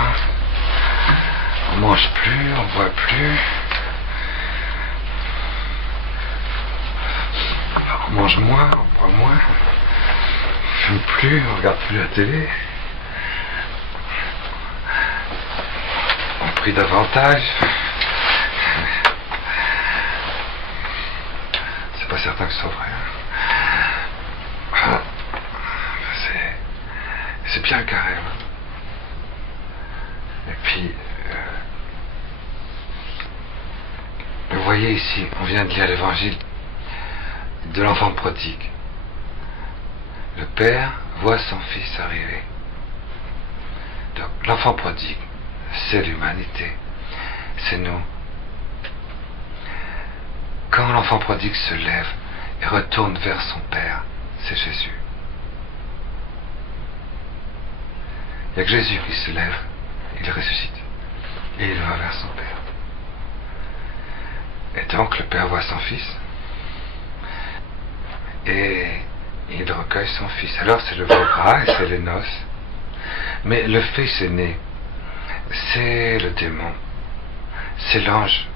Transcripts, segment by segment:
calme. On mange plus, on boit plus. On mange moins, on boit moins. On fume plus, on regarde plus la télé. On prie davantage. C'est pas certain que ce soit vrai. C'est bien carré. Et puis, vous voyez ici, on vient de lire l'évangile de l'enfant prodigue. Le père voit son fils arriver. Donc, l'enfant prodigue, c'est l'humanité, c'est nous. Quand l'enfant prodigue se lève et retourne vers son père, c'est Jésus. Il n'y a que Jésus qui se lève, il ressuscite, et il va vers son Père. Et donc le Père voit son Fils, et il recueille son Fils. Alors c'est le veau gras et c'est les noces. Mais le Fils aîné, c'est le démon, c'est l'ange.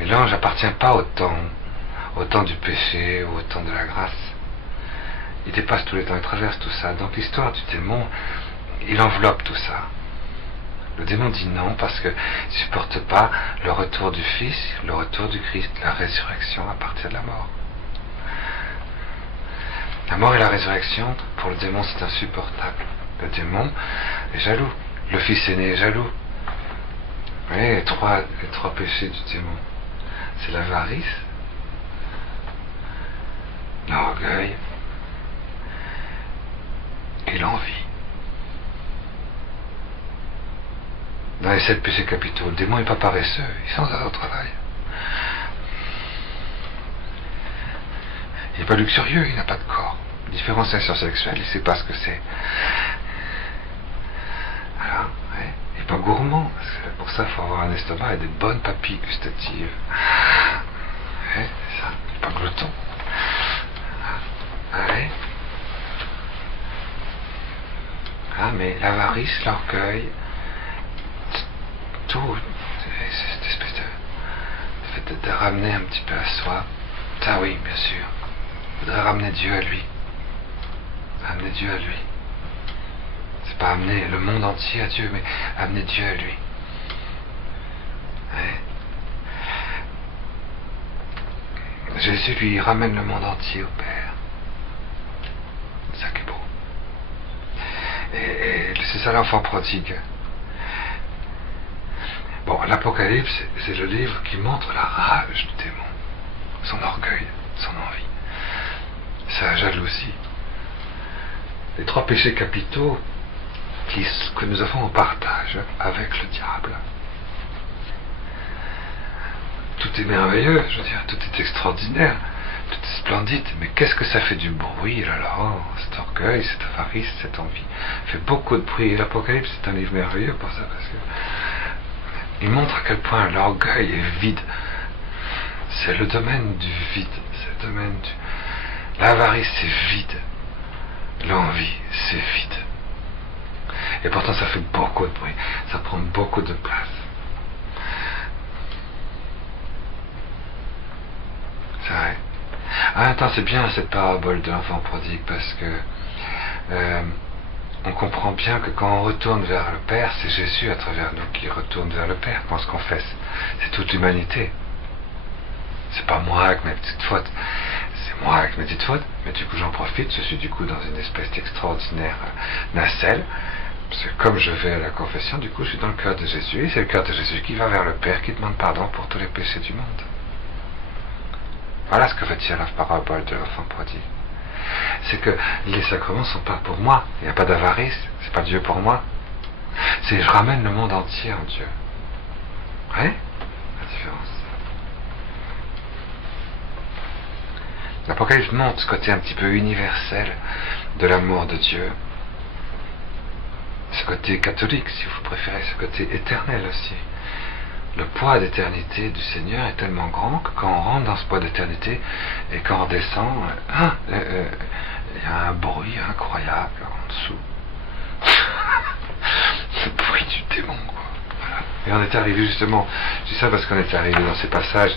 Mais l'ange n'appartient pas au temps du péché ou au temps de la grâce. Il dépasse tous les temps, il traverse tout ça. Donc l'histoire du démon, il enveloppe tout ça. Le démon dit non parce qu'il ne supporte pas le retour du Fils, le retour du Christ, la résurrection à partir de la mort. La mort et la résurrection, pour le démon, c'est insupportable. Le démon est jaloux. Le Fils aîné est jaloux. Vous voyez, les trois péchés du démon. C'est l'avarice, l'orgueil et l'envie. Dans les 7 péchés capitaux, le démon n'est pas paresseux, il est sans arrêt au travail. Il n'est pas luxurieux, il n'a pas de corps. Différenciation sexuelle, il ne sait pas ce que c'est. Alors, ouais, il n'est pas gourmand, parce que pour ça, il faut avoir un estomac et des bonnes papilles gustatives. Ouais, c'est ça, il n'est pas glouton. Ouais. Ah, mais l'avarice, l'orgueil, tout, c'est cette espèce de ramener un petit peu à soi. Ça oui, bien sûr. Il faudrait ramener Dieu à lui. Amener Dieu à lui. C'est pas amener le monde entier à Dieu, mais amener Dieu à lui. Ouais. Jésus, lui, ramène le monde entier au Père. C'est ça qui est beau. Et c'est ça l'enfant prodigue. Bon, l'Apocalypse, c'est le livre qui montre la rage du démon, son orgueil, son envie, sa jalousie. Les 3 péchés capitaux que nous avons en partage avec le diable. Tout est merveilleux, je veux dire, tout est extraordinaire, tout est splendide, mais qu'est-ce que ça fait du bruit, là, oh, cet orgueil, cette avarice, cette envie, fait beaucoup de bruit. Et l'Apocalypse, c'est un livre merveilleux pour ça, parce que il montre à quel point l'orgueil est vide. C'est le domaine du vide. C'est le domaine du... L'avarice, c'est vide. L'envie, c'est vide. Et pourtant, ça fait beaucoup de bruit. Ça prend beaucoup de place. C'est vrai. Ah, attends, c'est bien cette parabole de l'enfant prodigue, parce que on comprend bien que quand on retourne vers le Père, c'est Jésus à travers nous qui retourne vers le Père. Quand ce qu'on fait, c'est toute l'humanité. C'est pas moi avec mes petites fautes. C'est moi avec mes petites fautes, mais du coup j'en profite, je suis du coup dans une espèce d'extraordinaire nacelle. Parce que comme je vais à la confession, du coup je suis dans le cœur de Jésus, et c'est le cœur de Jésus qui va vers le Père, qui demande pardon pour tous les péchés du monde. Voilà ce que veut dire la parabole de l'enfant prodigue. C'est que les sacrements ne sont pas pour moi. Il n'y a pas d'avarice. C'est pas Dieu pour moi. C'est je ramène le monde entier en Dieu. Ouais, la différence. L'Apocalypse montre ce côté un petit peu universel de l'amour de Dieu. Ce côté catholique, si vous préférez, ce côté éternel aussi. Le poids d'éternité du Seigneur est tellement grand que quand on rentre dans ce poids d'éternité et quand on descend, il y a un bruit incroyable en dessous. Le bruit du démon. Et on est arrivé justement, je dis ça parce qu'on est arrivé dans ces passages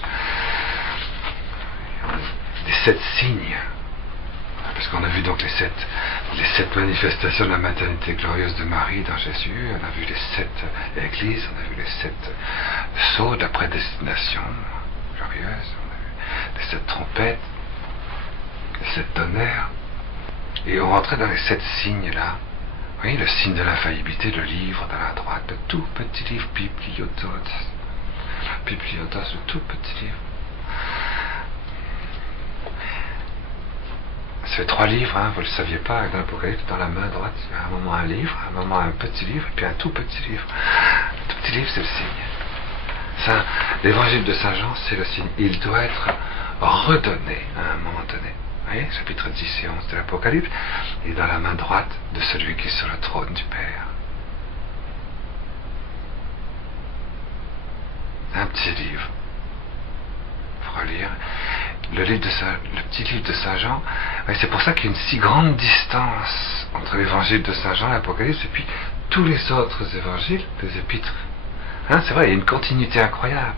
des 7 signes. Parce qu'on a vu donc les sept manifestations de la maternité glorieuse de Marie dans Jésus, on a vu les 7 églises, on a vu les 7 sceaux de la prédestination glorieuse, on a vu les 7 trompettes, les 7 tonnerres, et on rentrait dans les 7 signes là. Vous voyez, le signe de l'infaillibilité, le livre dans la droite, le tout petit livre, Bibliothos, le tout petit livre. C'est 3 livres, hein, vous ne le saviez pas, dans l'Apocalypse, dans la main droite, il y a un moment un livre, un moment un petit livre, et puis un tout petit livre. Le tout petit livre, c'est le signe. L'évangile de Saint Jean, c'est le signe. Il doit être redonné à un moment donné. Vous voyez, chapitre 10 et 11 de l'Apocalypse, il est dans la main droite de celui qui est sur le trône du Père. Un petit livre. Il faut relire. Le petit livre de Saint Jean, c'est pour ça qu'il y a une si grande distance entre l'évangile de Saint Jean, l'Apocalypse, et puis tous les autres évangiles, les épîtres. Hein, c'est vrai, il y a une continuité incroyable.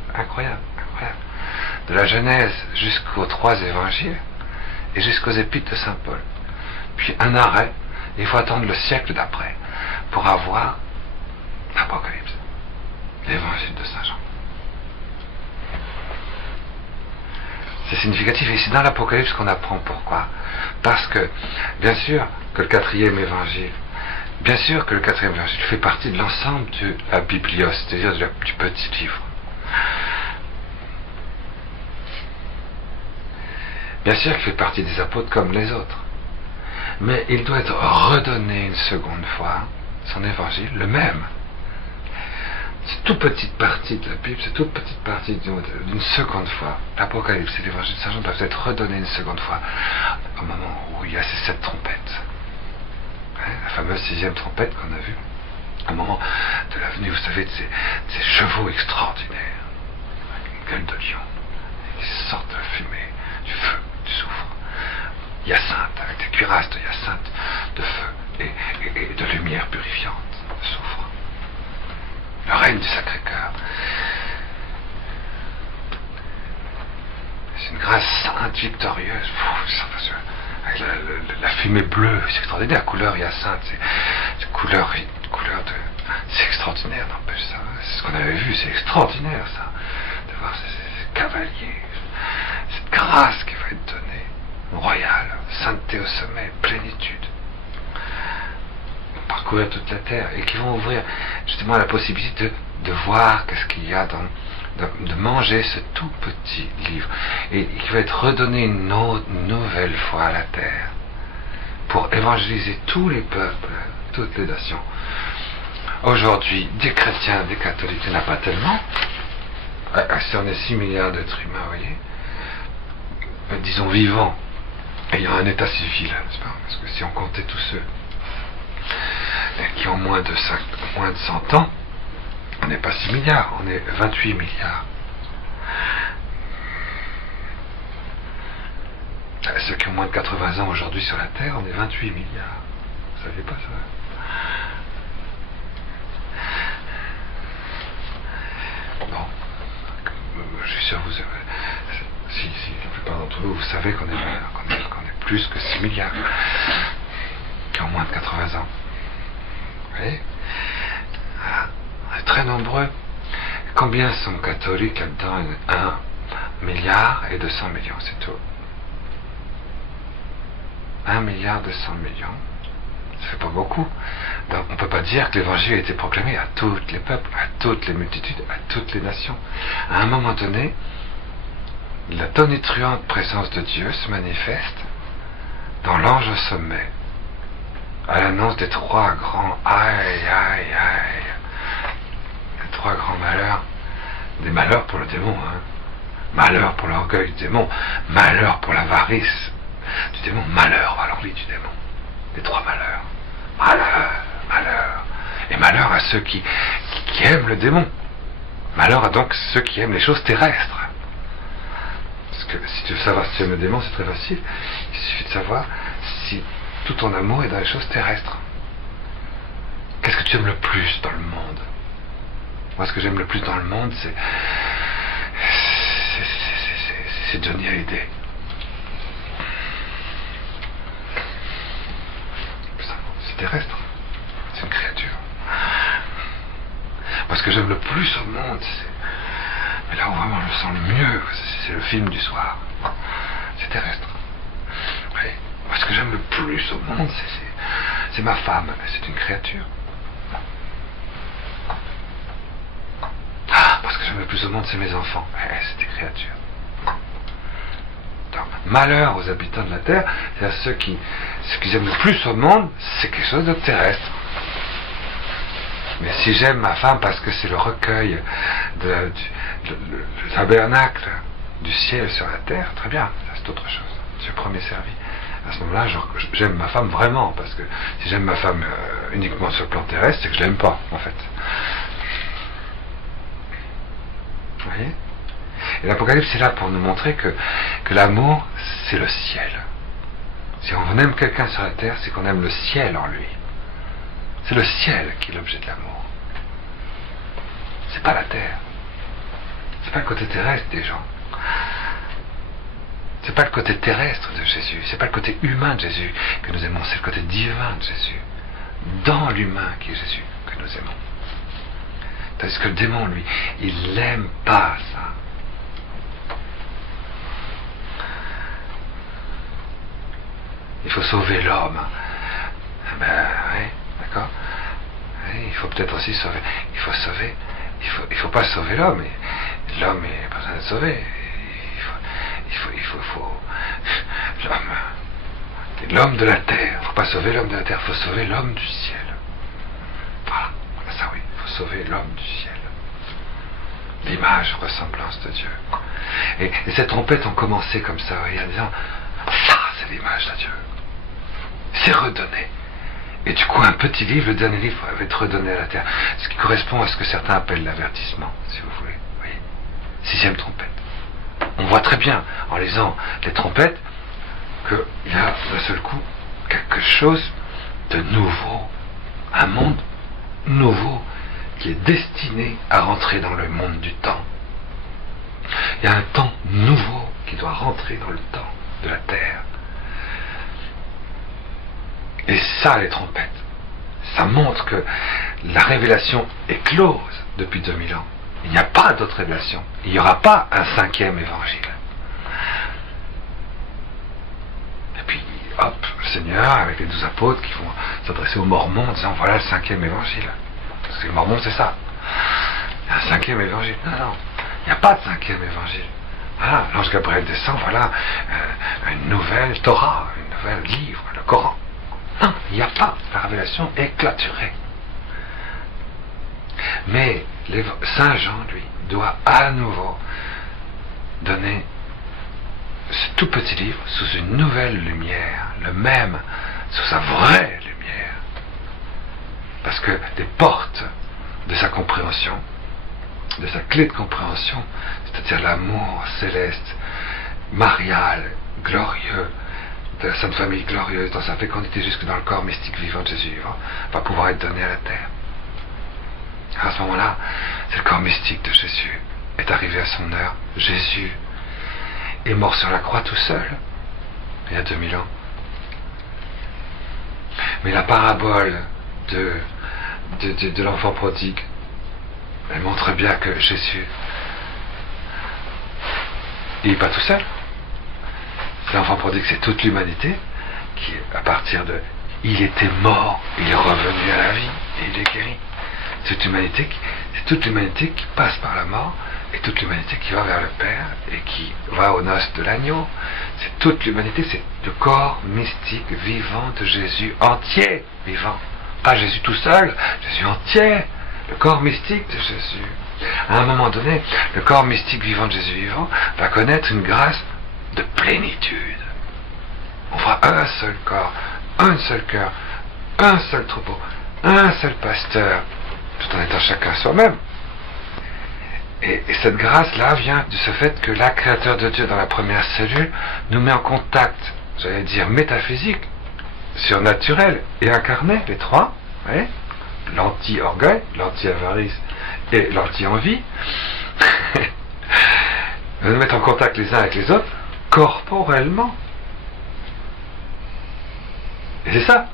De la Genèse jusqu'aux 3 évangiles, et jusqu'aux épîtres de Saint Paul. Puis un arrêt, et il faut attendre le siècle d'après, pour avoir l'Apocalypse, l'évangile de Saint Jean. C'est significatif, et c'est dans l'Apocalypse qu'on apprend pourquoi. Parce que, bien sûr, que le 4e évangile fait partie de l'ensemble de la Biblios, c'est-à-dire du petit livre. Bien sûr qu'il fait partie des apôtres comme les autres. Mais il doit être redonné une seconde fois, son évangile, le même. Cette toute petite partie de la Bible, cette toute petite partie d'une seconde fois, l'Apocalypse et l'Évangile de Saint Jean doivent être redonnés une seconde fois, au moment où il y a ces 7 trompettes. La fameuse 6e trompette qu'on a vue, au moment de la venue, vous savez, de ces chevaux extraordinaires, avec une gueule de lion, qui sortent de la fumée, du feu, du soufre. Hyacinthe, avec des cuirasses de hyacinthe, de feu et de lumière purifiante, de soufre. Le règne du Sacré-Cœur. C'est une grâce sainte, victorieuse. Avec la fumée bleue, c'est extraordinaire. La couleur hyacinthe, c'est couleur de... C'est extraordinaire, n'empêche ça. C'est ce qu'on avait vu, c'est extraordinaire ça. De voir ces cavaliers, cette grâce qui va être donnée, royale, sainteté au sommet, plénitude. Parcourir toute la terre et qui vont ouvrir justement la possibilité de voir qu'est-ce qu'il y a de manger ce tout petit livre et qui va être redonné une nouvelle fois à la terre pour évangéliser tous les peuples, toutes les nations. Aujourd'hui, des chrétiens, des catholiques, il n'y en a pas tellement. Si on est 6 milliards d'êtres humains, vous voyez, disons vivants, ayant un état civil, n'est-ce pas? Parce que si on comptait tous ceux qui ont moins de 100 ans, on n'est pas 6 milliards, on est 28 milliards. Ceux qui ont moins de 80 ans aujourd'hui sur la Terre, on est 28 milliards. Vous ne savez pas ça? Bon, je suis sûr, si la plupart d'entre vous, vous savez qu'on est plus que 6 milliards qui ont moins de 80 ans. Vous voyez? On est très nombreux. Combien sont catholiques là-dedans? 1 milliard et 200 millions, c'est tout. 1 milliard 200 millions. Ça fait pas beaucoup. Donc on ne peut pas dire que l'évangile a été proclamé à tous les peuples, à toutes les multitudes, à toutes les nations. À un moment donné, la tonitruante présence de Dieu se manifeste dans l'ange au sommet, à l'annonce des 3 grands les 3 grands malheurs, des malheurs pour le démon, hein. Malheur pour l'orgueil du démon, malheur pour l'avarice du démon, malheur à l'envie du démon. Les 3 malheurs. Malheur. Et malheur à ceux qui aiment le démon. Malheur à donc ceux qui aiment les choses terrestres. Parce que si tu veux savoir si tu aimes le démon, c'est très facile. Il suffit de savoir si tout ton amour est dans les choses terrestres. Qu'est-ce que tu aimes le plus dans le monde? Moi, ce que j'aime le plus dans le monde, c'est Johnny Hallyday. C'est terrestre. C'est une créature. Moi, ce que j'aime le plus au monde, mais là où vraiment je le sens le mieux, c'est le film du soir. C'est terrestre. Oui. Moi, ce que j'aime le plus au monde, c'est ma femme. C'est une créature. Moi, ce que j'aime le plus au monde, c'est mes enfants. C'est des créatures. Donc, malheur aux habitants de la Terre, c'est à ce qu'ils aiment le plus au monde, c'est quelque chose de terrestre. Mais si j'aime ma femme parce que c'est le recueil, le tabernacle du ciel sur la terre, très bien, ça c'est autre chose. C'est le premier servi. À ce moment-là, j'aime ma femme vraiment, parce que si j'aime ma femme uniquement sur le plan terrestre, c'est que je l'aime pas, en fait. Vous voyez ? Et l'Apocalypse est là pour nous montrer que l'amour, c'est le ciel. Si on aime quelqu'un sur la terre, c'est qu'on aime le ciel en lui. C'est le ciel qui est l'objet de l'amour. C'est pas la terre. C'est pas le côté terrestre des gens. C'est pas le côté terrestre de Jésus. C'est pas le côté humain de Jésus que nous aimons. C'est le côté divin de Jésus. Dans l'humain qui est Jésus que nous aimons. Tandis que le démon, lui, il n'aime pas ça. Il faut sauver l'homme. Ben oui, d'accord. Il faut peut-être aussi sauver. Il faut pas sauver l'homme. L'homme n'est pas besoin d'être sauvé. L'homme de la terre. Il ne faut pas sauver l'homme de la terre. Il faut sauver l'homme du ciel. Voilà. Ça oui. Il faut sauver l'homme du ciel. L'image, ressemblance de Dieu. Et ces trompettes ont commencé comme ça, en disant, ça c'est l'image de Dieu. C'est redonné. Et du coup, un petit livre, le dernier livre, va être redonné à la terre. Ce qui correspond à ce que certains appellent l'avertissement, si vous voulez. Vous voyez ? 6e trompette. On voit très bien, en lisant les trompettes, qu'il y a d'un seul coup quelque chose de nouveau. Un monde nouveau qui est destiné à rentrer dans le monde du temps. Il y a un temps nouveau qui doit rentrer dans le temps de la terre. Et ça, les trompettes, ça montre que la révélation est close depuis 2000 ans. Il n'y a pas d'autre révélation. Il n'y aura pas un 5e évangile. Et puis, hop, le Seigneur, avec les 12 apôtres qui vont s'adresser aux Mormons en disant, voilà le 5e évangile. Parce que les Mormons, c'est ça. Il y a un 5e évangile. Non, il n'y a pas de 5e évangile. Voilà, l'ange Gabriel descend, voilà, une nouvelle Torah, un nouvel livre, le Coran. Non, il n'y a pas. La révélation est clôturée. Mais Saint Jean, lui, doit à nouveau donner ce tout petit livre sous une nouvelle lumière, le même, sous sa vraie lumière. Parce que les portes de sa compréhension, de sa clé de compréhension, c'est-à-dire l'amour céleste, marial, glorieux, de la Sainte Famille glorieuse, dans sa fécondité jusque dans le corps mystique vivant de Jésus vivant, va pouvoir être donné à la terre. À ce moment-là, c'est le corps mystique de Jésus est arrivé à son heure. Jésus est mort sur la croix tout seul, il y a 2000 ans. Mais la parabole de l'enfant prodigue, elle montre bien que Jésus, il n'est pas tout seul. L'enfant prodigue, c'est toute l'humanité qui, à partir de il était mort, il est revenu à la vie et il est guéri. C'est toute l'humanité qui passe par la mort et toute l'humanité qui va vers le Père et qui va aux noces de l'agneau. C'est toute l'humanité, c'est le corps mystique vivant de Jésus, entier vivant. Pas Jésus tout seul, Jésus entier, le corps mystique de Jésus. À un moment donné, le corps mystique vivant de Jésus vivant va connaître une grâce de plénitude. On fera un seul corps, un seul cœur, un seul troupeau, un seul pasteur, tout en étant chacun soi-même. Et cette grâce-là vient de ce fait que la créateur de Dieu dans la première cellule nous met en contact, j'allais dire métaphysique, surnaturel et incarné, les trois, l'anti-orgueil, l'anti-avarice et l'anti-envie de nous mettre en contact les uns avec les autres corporellement. Et c'est ça,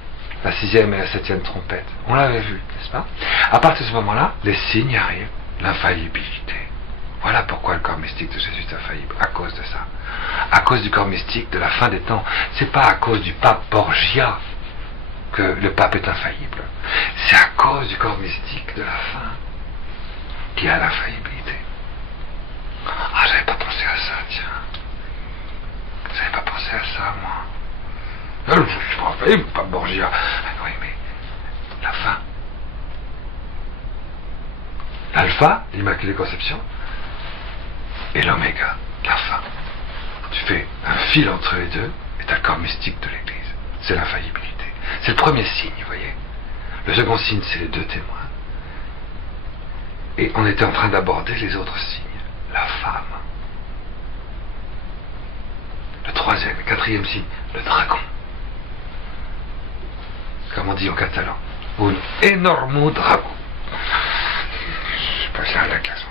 la 6e et la 7e trompette. On l'avait vu, n'est-ce pas? À partir de ce moment-là, les signes arrivent, l'infaillibilité. Voilà pourquoi le corps mystique de Jésus est infaillible, à cause de ça. À cause du corps mystique de la fin des temps. C'est pas à cause du pape Borgia que le pape est infaillible. C'est à cause du corps mystique de la fin qui a l'infaillibilité. Ah, j'avais pas pensé à ça, tiens. J'avais pas pensé à ça, moi. Je suis pas infaillible, pape Borgia. Oui, mais la fin. L'alpha, l'Immaculée Conception, et l'oméga, la fin. Tu fais un fil entre les deux, et t'as le corps mystique de l'Église. C'est l'infaillibilité. C'est le premier signe, vous voyez. Le second signe, c'est les deux témoins. Et on était en train d'aborder les autres signes. La femme. Le troisième, quatrième signe, le dragon. Comme on dit en catalan. Un énorme dragon. Je passe à la classe.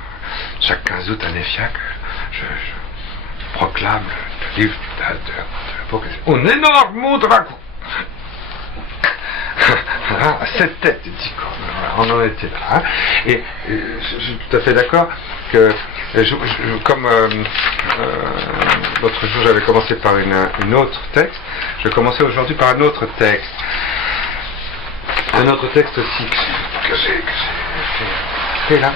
Chaque 15 août à Néfiac, je proclame le livre de l'Apocalypse. Un énorme dragon. À cette tête, on en était là. Hein. Et je suis tout à fait d'accord que, comme l'autre jour j'avais commencé par une autre texte, je vais commencer aujourd'hui par un autre texte. Un autre texte aussi que j'ai fait là.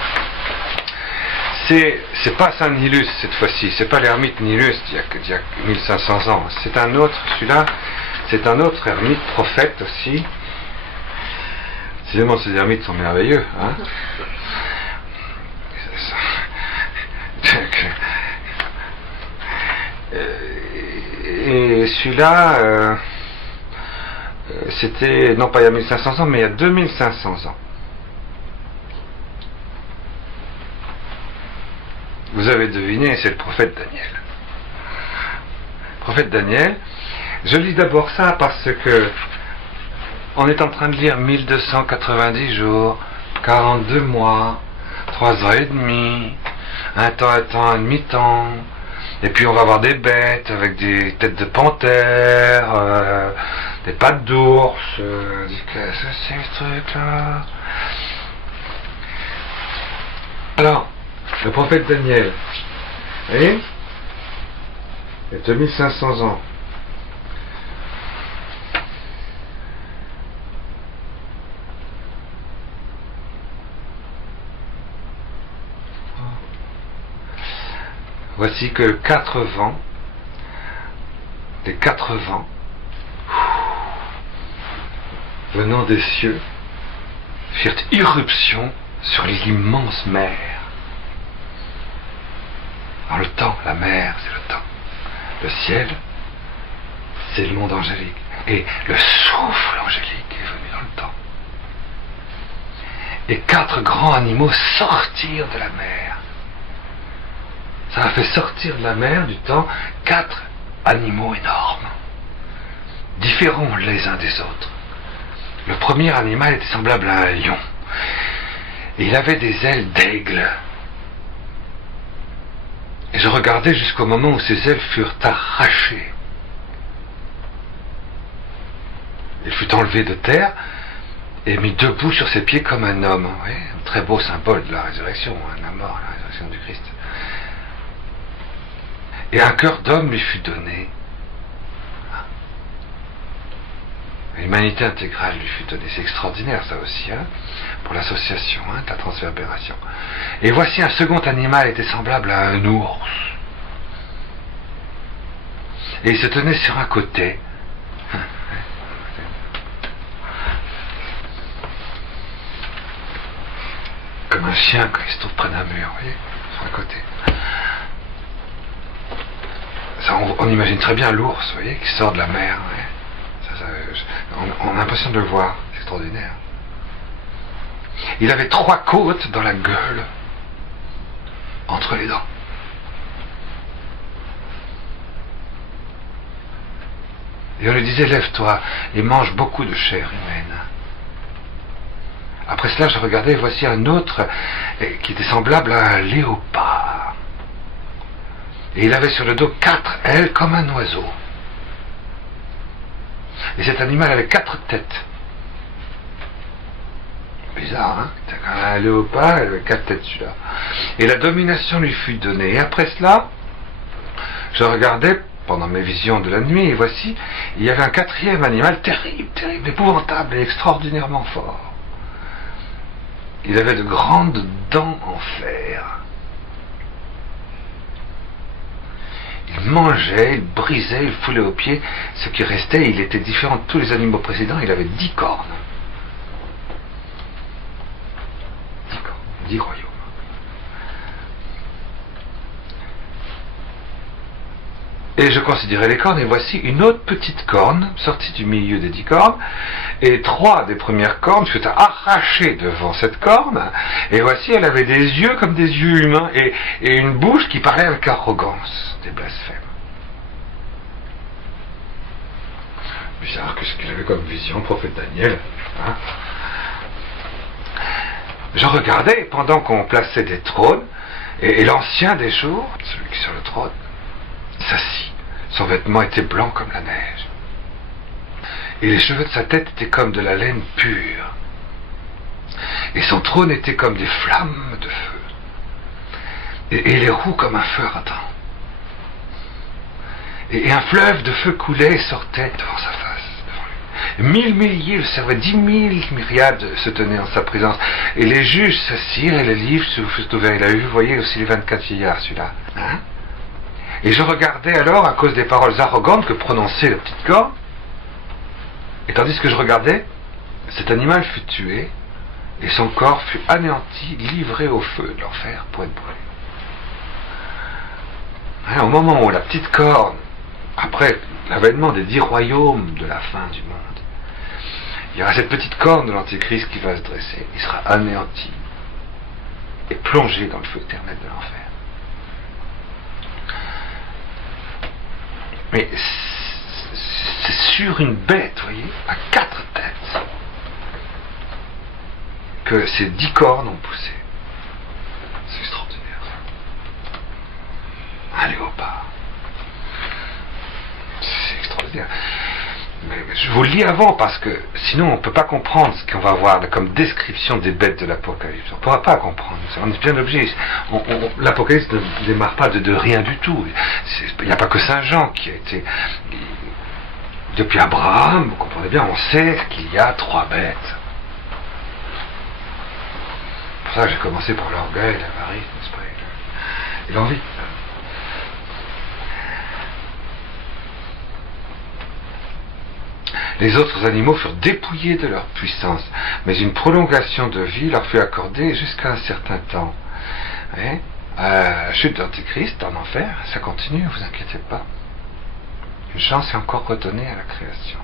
C'est pas Saint Nilus cette fois-ci, c'est pas l'ermite Nilus d'il y a 1500 ans. C'est un autre, celui-là, c'est un autre ermite, prophète aussi. Décidément, ces ermites sont merveilleux, hein. Et celui-là, c'était, non pas il y a 1500 ans, mais il y a 2500 ans. Vous avez deviné, c'est le prophète Daniel. Le prophète Daniel, je lis d'abord ça parce que on est en train de lire 1290 jours, 42 mois, 3 ans et demi, un temps, un demi-temps, et puis on va avoir des bêtes avec des têtes de panthère, des pattes d'ours, qu'est-ce que c'est ce truc-là? Alors, le prophète Daniel, vous voyez, il y a 2500 ans. Voici que 4 vents, les 4 vents, venant des cieux, firent irruption sur l'immense mer. Alors le temps, la mer, c'est le temps. Le ciel, c'est le monde angélique. Et le souffle angélique est venu dans le temps. Et 4 grands animaux sortirent de la mer. Ça a fait sortir de la mer, du temps, 4 animaux énormes, différents les uns des autres. Le premier animal était semblable à un lion. Et il avait des ailes d'aigle. Et je regardais jusqu'au moment où ses ailes furent arrachées. Il fut enlevé de terre et mis debout sur ses pieds comme un homme. Oui, un très beau symbole de la résurrection, la mort, la résurrection du Christ. Et un cœur d'homme lui fut donné. L'humanité intégrale lui fut donnée. C'est extraordinaire ça aussi, hein, pour l'association, hein, de la transverbération. Et voici un second animal était semblable à un ours. Et il se tenait sur un côté. Comme un chien quand il se trouve près d'un mur, vous voyez, sur un côté. Ça, on imagine très bien l'ours, vous voyez, qui sort de la mer. Ouais. On a l'impression de le voir, c'est extraordinaire. Il avait 3 côtes dans la gueule, entre les dents. Et on lui disait, lève-toi et mange beaucoup de chair humaine. Après cela, je regardais, et voici un autre qui était semblable à un léopard. Et il avait sur le dos 4 ailes comme un oiseau. Et cet animal avait 4 têtes. Bizarre, hein? T'as quand même un léopard, il avait 4 têtes celui-là. Et la domination lui fut donnée. Et après cela, je regardais pendant mes visions de la nuit, et voici, il y avait un 4e animal terrible, terrible, épouvantable et extraordinairement fort. Il avait de grandes dents en fer. Il mangeait, il brisait, il foulait aux pieds ce qui restait. Il était différent de tous les animaux précédents. Il avait 10 cornes. 10 cornes, 10 royaumes. Et je considérais les cornes, et voici une autre petite corne sortie du milieu des 10 cornes, et 3 des premières cornes furent arrachées devant cette corne, et voici elle avait des yeux comme des yeux humains, et une bouche qui parlait avec arrogance, des blasphèmes. Bizarre que ce qu'il avait comme vision, prophète Daniel. Hein? Je regardais pendant qu'on plaçait des trônes, et l'ancien des jours, celui qui est sur le trône, s'assit. Son vêtement était blanc comme la neige. Et les cheveux de sa tête étaient comme de la laine pure. Et son trône était comme des flammes de feu. Et les roues comme un feu ardent. Et un fleuve de feu coulait et sortait devant sa face. Devant lui. 1000 milliers le servaient, 10 000 myriades se tenaient en sa présence. Et les juges s'assirent et les livres se furent ouverts. Il a vu, vous voyez, aussi les 24 vieillards, celui-là. Hein? Et je regardais alors, à cause des paroles arrogantes que prononçait la petite corne, et tandis que je regardais, cet animal fut tué, et son corps fut anéanti, livré au feu de l'enfer pour être brûlé. Hein, au moment où la petite corne, après l'avènement des 10 royaumes de la fin du monde, il y aura cette petite corne de l'Antéchrist qui va se dresser, il sera anéanti, et plongé dans le feu éternel de l'enfer. Mais c'est sur une bête, vous voyez, à 4 têtes, que ces 10 cornes ont poussé. C'est extraordinaire, ça. Un léopard. C'est extraordinaire. Mais je vous le lis avant, parce que sinon on ne peut pas comprendre ce qu'on va voir comme description des bêtes de l'Apocalypse. On ne pourra pas comprendre. On est bien obligé. L'Apocalypse ne démarre pas de rien du tout. Il n'y a pas que Saint Jean qui a été... Depuis Abraham, vous comprenez bien, on sait qu'il y a 3 bêtes. C'est pour ça que j'ai commencé par l'orgueil, l'avarice, n'est-ce pas, et l'envie. Les autres animaux furent dépouillés de leur puissance, mais une prolongation de vie leur fut accordée jusqu'à un certain temps. La chute d'Antéchrist en enfer, ça continue, ne vous inquiétez pas. Une chance est encore redonnée à la création.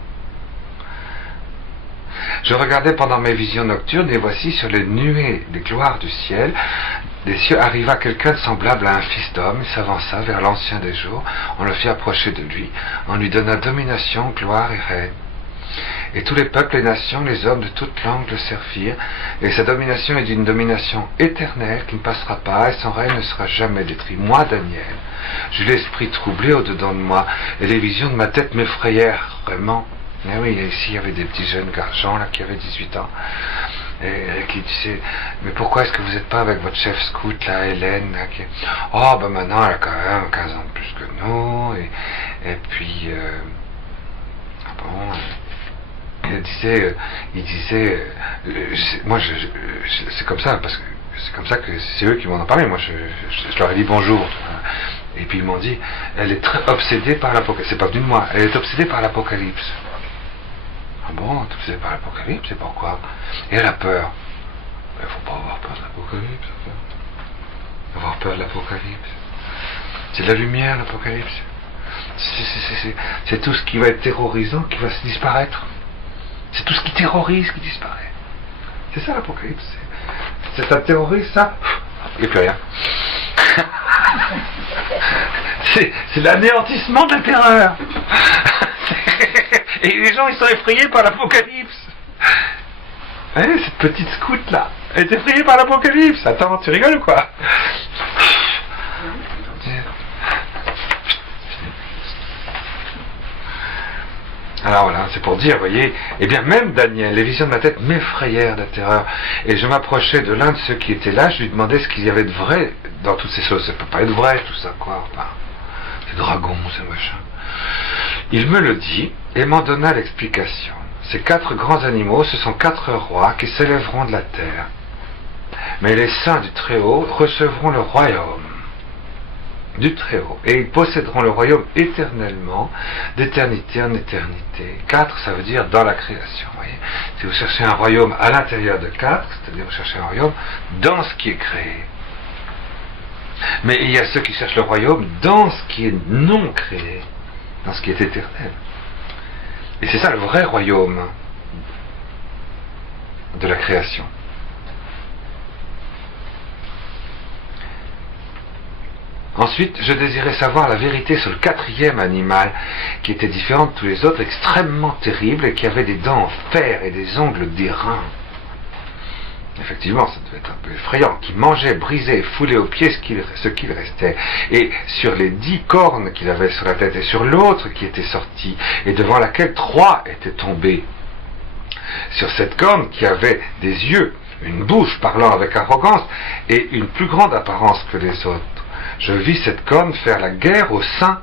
Je regardais pendant mes visions nocturnes, et voici sur les nuées des gloires du ciel, des cieux arriva quelqu'un de semblable à un fils d'homme. Il s'avança vers l'ancien des jours, on le fit approcher de lui, on lui donna domination, gloire et règne. Et tous les peuples, les nations, les hommes de toutes langues le servirent, et sa domination est d'une domination éternelle qui ne passera pas, et son règne ne sera jamais détruit. Moi, Daniel, j'eus l'esprit troublé au-dedans de moi, et les visions de ma tête m'effrayèrent vraiment. Mais oui, ici il y avait des petits jeunes garçons là qui avaient 18 ans, et qui disaient, mais pourquoi est-ce que vous n'êtes pas avec votre chef scout là, Hélène là, qui... Oh, ben maintenant elle a quand même 15 ans de plus que nous, et puis... Il disait, moi c'est comme ça, parce que c'est comme ça que c'est eux qui m'en ont parlé. Moi je leur ai dit bonjour, et puis ils m'ont dit, elle est très obsédée par l'Apocalypse. C'est pas venu de moi, elle est obsédée par l'Apocalypse. Ah bon, obsédée par l'Apocalypse, c'est pourquoi? Et elle a peur. Il faut pas avoir peur de l'Apocalypse. Avoir peur de l'Apocalypse, c'est de la lumière, l'Apocalypse. C'est tout ce qui va être terrorisant qui va se disparaître. C'est tout ce qui terrorise qui disparaît. C'est ça l'Apocalypse. Ça terrorise, ça, il n'y a plus rien. C'est l'anéantissement de la terreur. Et les gens, ils sont effrayés par l'Apocalypse. Hein, cette petite scout là, elle est effrayée par l'Apocalypse. Attends, tu rigoles ou quoi? Alors voilà, c'est pour dire, vous voyez, eh bien même Daniel, les visions de ma tête m'effrayèrent de terreur. Et je m'approchais de l'un de ceux qui étaient là, je lui demandais ce qu'il y avait de vrai dans toutes ces choses. Ça peut pas être vrai tout ça, quoi. Enfin, ces dragons, ces machins. Il me le dit et m'en donna l'explication. Ces 4 grands animaux, ce sont 4 rois qui s'élèveront de la terre. Mais les saints du Très-Haut recevront le royaume du Très-Haut, et ils posséderont le royaume éternellement, d'éternité en éternité. 4, ça veut dire dans la création. Vous voyez, si vous cherchez un royaume à l'intérieur de 4, c'est-à-dire vous cherchez un royaume dans ce qui est créé. Mais il y a ceux qui cherchent le royaume dans ce qui est non créé, dans ce qui est éternel. Et c'est ça le vrai royaume de la création. Ensuite, je désirais savoir la vérité sur le 4e animal, qui était différent de tous les autres, extrêmement terrible, et qui avait des dents en fer et des ongles d'airain. Effectivement, ça devait être un peu effrayant, qui mangeait, brisait, foulait aux pieds ce qu'il restait. Et sur les 10 cornes qu'il avait sur la tête, et sur l'autre qui était sortie, et devant laquelle 3 étaient tombés. Sur cette corne qui avait des yeux, une bouche parlant avec arrogance, et une plus grande apparence que les autres. Je vis cette corne faire la guerre aux saints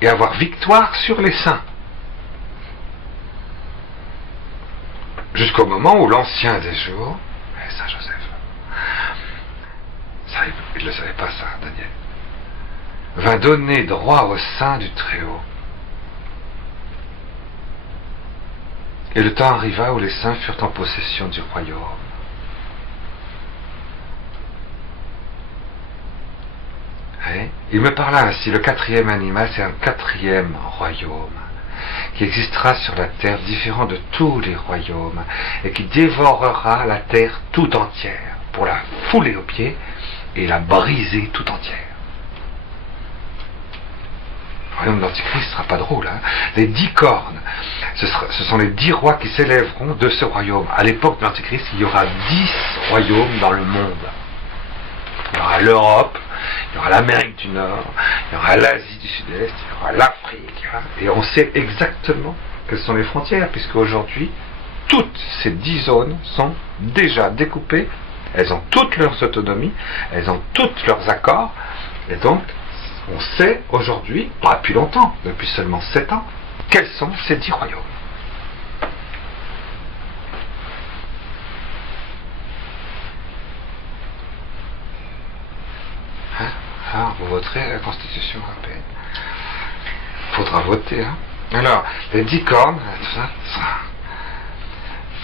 et avoir victoire sur les saints. Jusqu'au moment où l'ancien des jours, Saint Joseph, ça, il ne le savait pas ça, Daniel, vint donner droit aux saints du Très-Haut. Et le temps arriva où les saints furent en possession du royaume. Il me parla ainsi, le 4e animal, c'est un 4e royaume, qui existera sur la terre, différent de tous les royaumes, et qui dévorera la terre tout entière, pour la fouler aux pieds, et la briser tout entière. Le royaume d'Antichrist ne sera pas drôle, hein. Les 10 cornes, ce sont les 10 rois qui s'élèveront de ce royaume. À l'époque de l'Antichrist, il y aura 10 royaumes dans le monde. Il y aura l'Europe, il y aura l'Amérique du Nord, il y aura l'Asie du Sud-Est, il y aura l'Afrique, et on sait exactement quelles sont les frontières, puisque aujourd'hui, toutes ces 10 zones sont déjà découpées, elles ont toutes leurs autonomies, elles ont tous leurs accords, et donc, on sait aujourd'hui, pas depuis longtemps, depuis seulement 7 ans, quels sont ces 10 royaumes. Alors, vous voterez la Constitution européenne. Il faudra voter, hein. Alors, les 10 cornes, tout ça.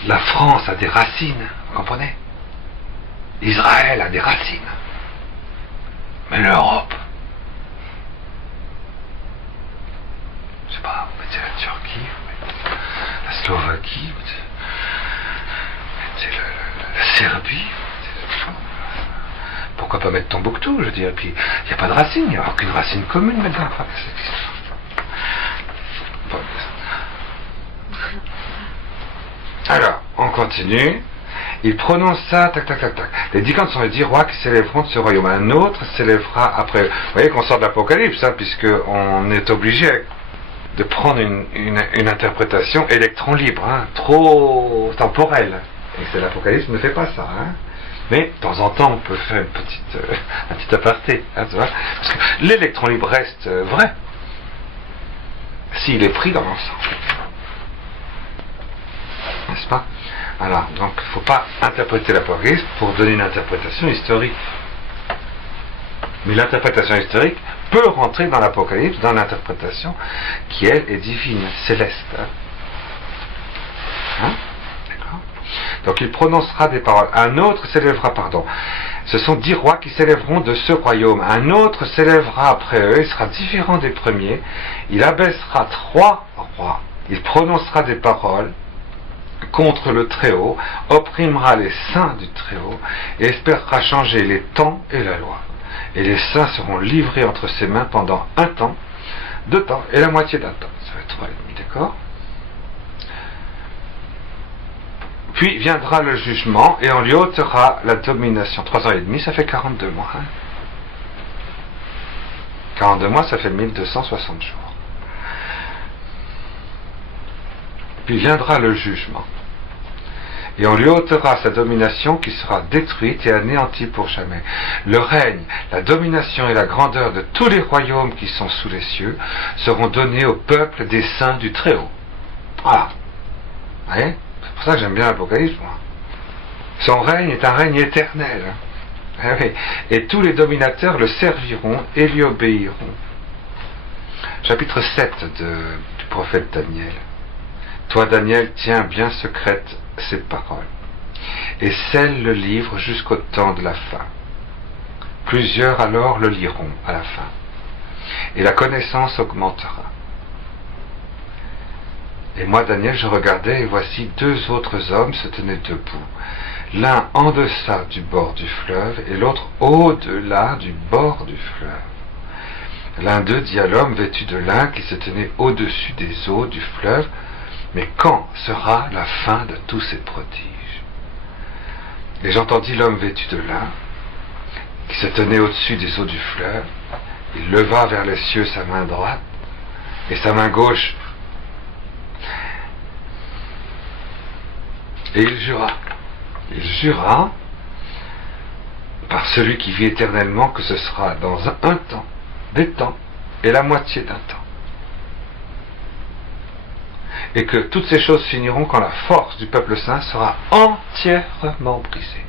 La France a des racines, vous comprenez? Israël a des racines. Mais l'Europe, je sais pas, vous mettez la Turquie, vous mettez la Slovaquie, vous mettez la Serbie. Pourquoi pas mettre Tombouctou, je veux dire, et puis il n'y a pas de racine, il n'y a aucune racine commune maintenant. Alors, on continue. Il prononça, tac, tac, tac, tac. Les 10 cornes sont les 10 rois qui s'élèveront de ce royaume. Un autre s'élèvera après. Vous voyez qu'on sort de l'Apocalypse, hein, puisqu'on est obligé de prendre une interprétation électron libre, hein, trop temporelle. Et c'est l'Apocalypse ne fait pas ça, hein. Mais de temps en temps, on peut faire un petit aparté, hein, tu vois, parce que l'électron libre reste vrai s'il est pris dans l'ensemble, n'est-ce pas? Alors, donc, il ne faut pas interpréter l'Apocalypse pour donner une interprétation historique. Mais l'interprétation historique peut rentrer dans l'Apocalypse, dans l'interprétation qui, elle, est divine, céleste. Hein? Donc il prononcera des paroles. Un autre s'élèvera, ce sont 10 rois qui s'élèveront de ce royaume. Un autre s'élèvera après eux, il sera différent des premiers. Il abaissera 3 rois. Il prononcera des paroles contre le Très-Haut, opprimera les saints du Très-Haut et espérera changer les temps et la loi. Et les saints seront livrés entre ses mains pendant 1 temps, 2 temps et la moitié d'un temps. Ça va être 3,5, d'accord? Puis viendra le jugement et on lui ôtera la domination. 3 ans et demi, ça fait 42 mois. 42 mois, ça fait 1260 jours. Puis viendra le jugement. Et on lui ôtera sa domination qui sera détruite et anéantie pour jamais. Le règne, la domination et la grandeur de tous les royaumes qui sont sous les cieux seront donnés au peuple des saints du Très-Haut. Voilà. Vous voyez ? C'est pour ça que j'aime bien l'Apocalypse, moi. Son règne est un règne éternel. Et tous les dominateurs le serviront et lui obéiront. Chapitre 7 du prophète Daniel. Toi, Daniel, tiens bien secrète ces paroles, et scelle le livre jusqu'au temps de la fin. Plusieurs alors le liront à la fin, et la connaissance augmentera. Et moi, Daniel, je regardais, et voici 2 autres hommes se tenaient debout, l'un en deçà du bord du fleuve, et l'autre au-delà du bord du fleuve. L'un d'eux dit à l'homme vêtu de lin qui se tenait au-dessus des eaux du fleuve, mais quand sera la fin de tous ces prodiges? Et j'entendis l'homme vêtu de lin, qui se tenait au-dessus des eaux du fleuve. Il leva vers les cieux sa main droite et sa main gauche. Et il jura par celui qui vit éternellement que ce sera dans un temps, des temps, et la moitié d'un temps. Et que toutes ces choses finiront quand la force du peuple saint sera entièrement brisée.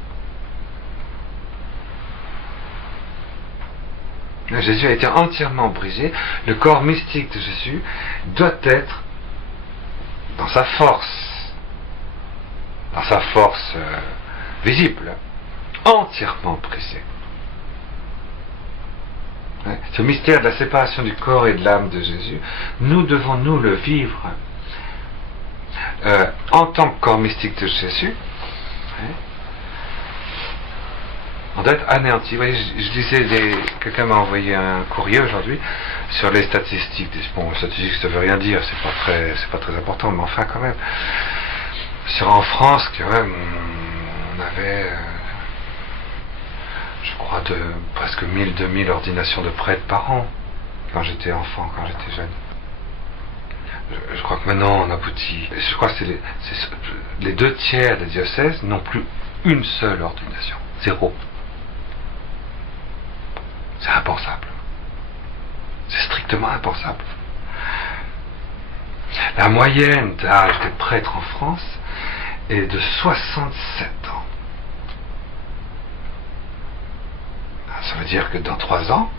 Jésus a été entièrement brisé. Le corps mystique de Jésus doit être dans sa force visible, entièrement brisé. Ce mystère de la séparation du corps et de l'âme de Jésus, nous devons nous le vivre en tant que corps mystique de Jésus. On doit être anéanti. Vous voyez, je disais, quelqu'un m'a envoyé un courrier aujourd'hui sur les statistiques. Bon, les statistiques, ça ne veut rien dire, c'est pas très important, mais enfin quand même. En France, quand même, on avait, je crois, presque 1000-2000 ordinations de prêtres par an, quand j'étais enfant, quand j'étais jeune. Je crois que maintenant on aboutit. Je crois que les 2/3 des diocèses n'ont plus une seule ordination. 0. C'est impensable. C'est strictement impensable. La moyenne d'âge des prêtres en France est de 67 ans. Ça veut dire que dans 3 ans,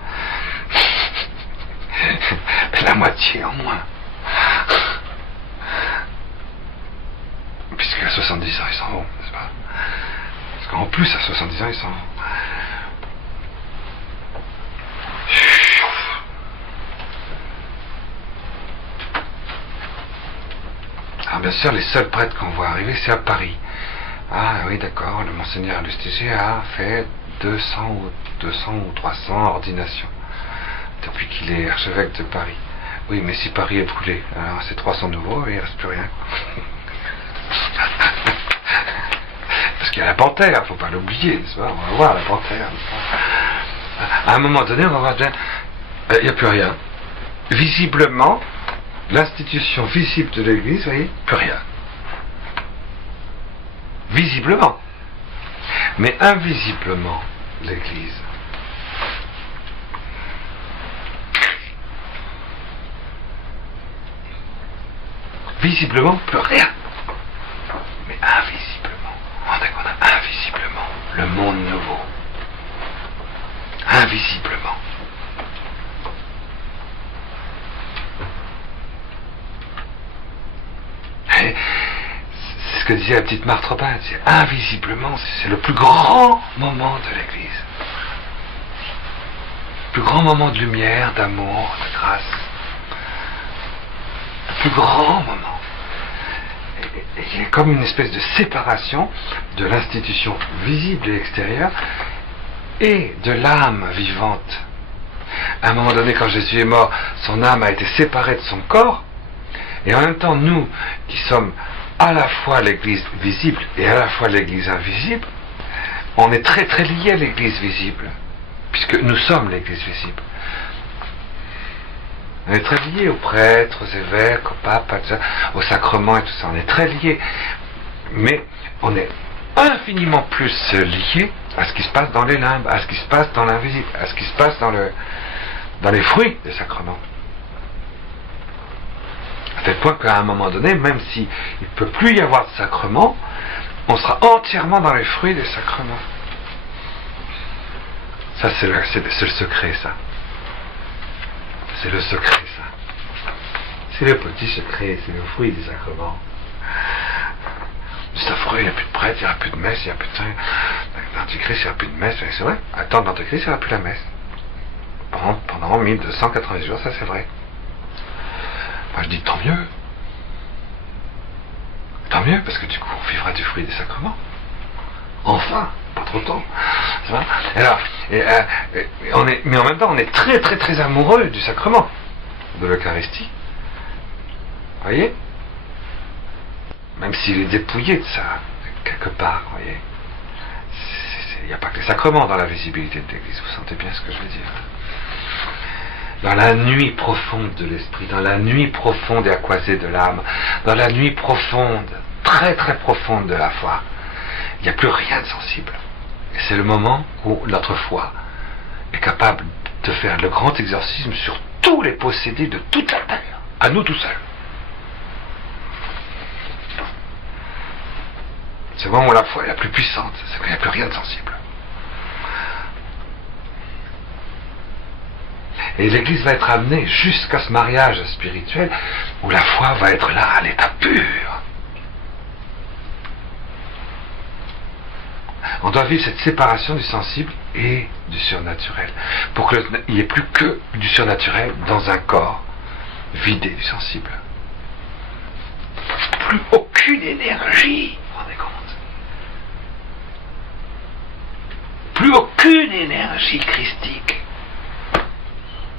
la moitié en moins. Puisqu'à 70 ans, ils s'en vont, n'est-ce pas? Parce qu'en plus, à 70 ans, ils s'en vont. Alors bien sûr, les seuls prêtres qu'on voit arriver, c'est à Paris. Ah oui, d'accord, le Monseigneur Lustiger a fait 200 ou 300 ordinations depuis qu'il est archevêque de Paris. Oui, mais si Paris est brûlé, alors c'est 300 nouveaux et il ne reste plus rien. Parce qu'il y a la panthère, il ne faut pas l'oublier, n'est-ce pas? On va voir la panthère. À un moment donné, on va voir bien, il n'y a plus rien. Visiblement, l'institution visible de l'Église, vous voyez, plus rien. Visiblement. Mais invisiblement, l'Église. Visiblement, plus rien. Mais invisiblement. On a invisiblement le monde nouveau. Invisiblement. Et c'est ce que disait la petite Marthe Robin, c'est invisiblement, c'est le plus grand moment de l'Église. Le plus grand moment de lumière, d'amour, de grâce. Le plus grand moment. Il y a comme une espèce de séparation de l'institution visible et extérieure et de l'âme vivante. À un moment donné, quand Jésus est mort, son âme a été séparée de son corps, et en même temps, nous, qui sommes à la fois l'Église visible et à la fois l'Église invisible, on est très très lié à l'Église visible, puisque nous sommes l'Église visible. On est très lié aux prêtres, aux évêques, aux papes, aux sacrements et tout ça. On est très lié, mais on est infiniment plus lié à ce qui se passe dans les limbes, à ce qui se passe dans l'invisible, à ce qui se passe dans les fruits des sacrements. À tel point qu'à un moment donné, même s'il ne peut plus y avoir de sacrement, on sera entièrement dans les fruits des sacrements. Ça, c'est le secret, ça. C'est le secret, ça. C'est le petit secret, c'est le fruit des sacrements. C'est affreux, il n'y a plus de prêtre, il n'y aura plus de messe, il n'y a plus de d'antichrist, il n'y aura plus de messe. C'est vrai, à temps de l'antichrist, il n'y aura plus la messe. Pendant 1280 jours, ça c'est vrai. Moi je dis tant mieux. Tant mieux, parce que du coup on vivra du fruit des sacrements. Enfin, pas trop tôt. Alors, mais en même temps on est très très très amoureux du sacrement, de l'Eucharistie. Vous voyez? Même s'il est dépouillé de ça, quelque part, vous voyez. Il n'y a pas que les sacrements dans la visibilité de l'Église, vous sentez bien ce que je veux dire. Dans la nuit profonde de l'esprit, dans la nuit profonde et aquasée de l'âme, dans la nuit profonde, très très profonde de la foi, il n'y a plus rien de sensible. Et c'est le moment où notre foi est capable de faire le grand exorcisme sur tous les possédés de toute la terre, à nous tout seuls. C'est le moment où la foi est la plus puissante, c'est qu'il n'y a plus rien de sensible. Et l'Église va être amenée jusqu'à ce mariage spirituel où la foi va être là à l'état pur. On doit vivre cette séparation du sensible et du surnaturel pour qu'il n'y ait plus que du surnaturel dans un corps vidé du sensible. Plus aucune énergie, vous vous rendez compte? Plus aucune énergie christique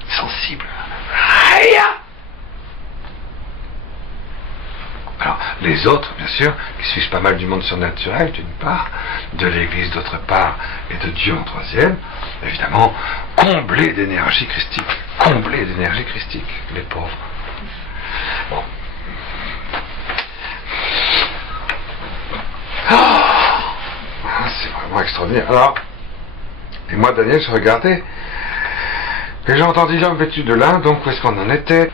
sensible. Rien. Alors, les autres, bien sûr, qui suivent pas mal du monde surnaturel, d'une part, de l'Église d'autre part, et de Dieu en troisième, évidemment, comblés d'énergie christique. Comblés d'énergie christique, les pauvres. Bon. C'est vraiment extraordinaire. Alors, et moi, Daniel, je regardais, et j'ai entendu l'homme vêtu de lin, donc où est-ce qu'on en était?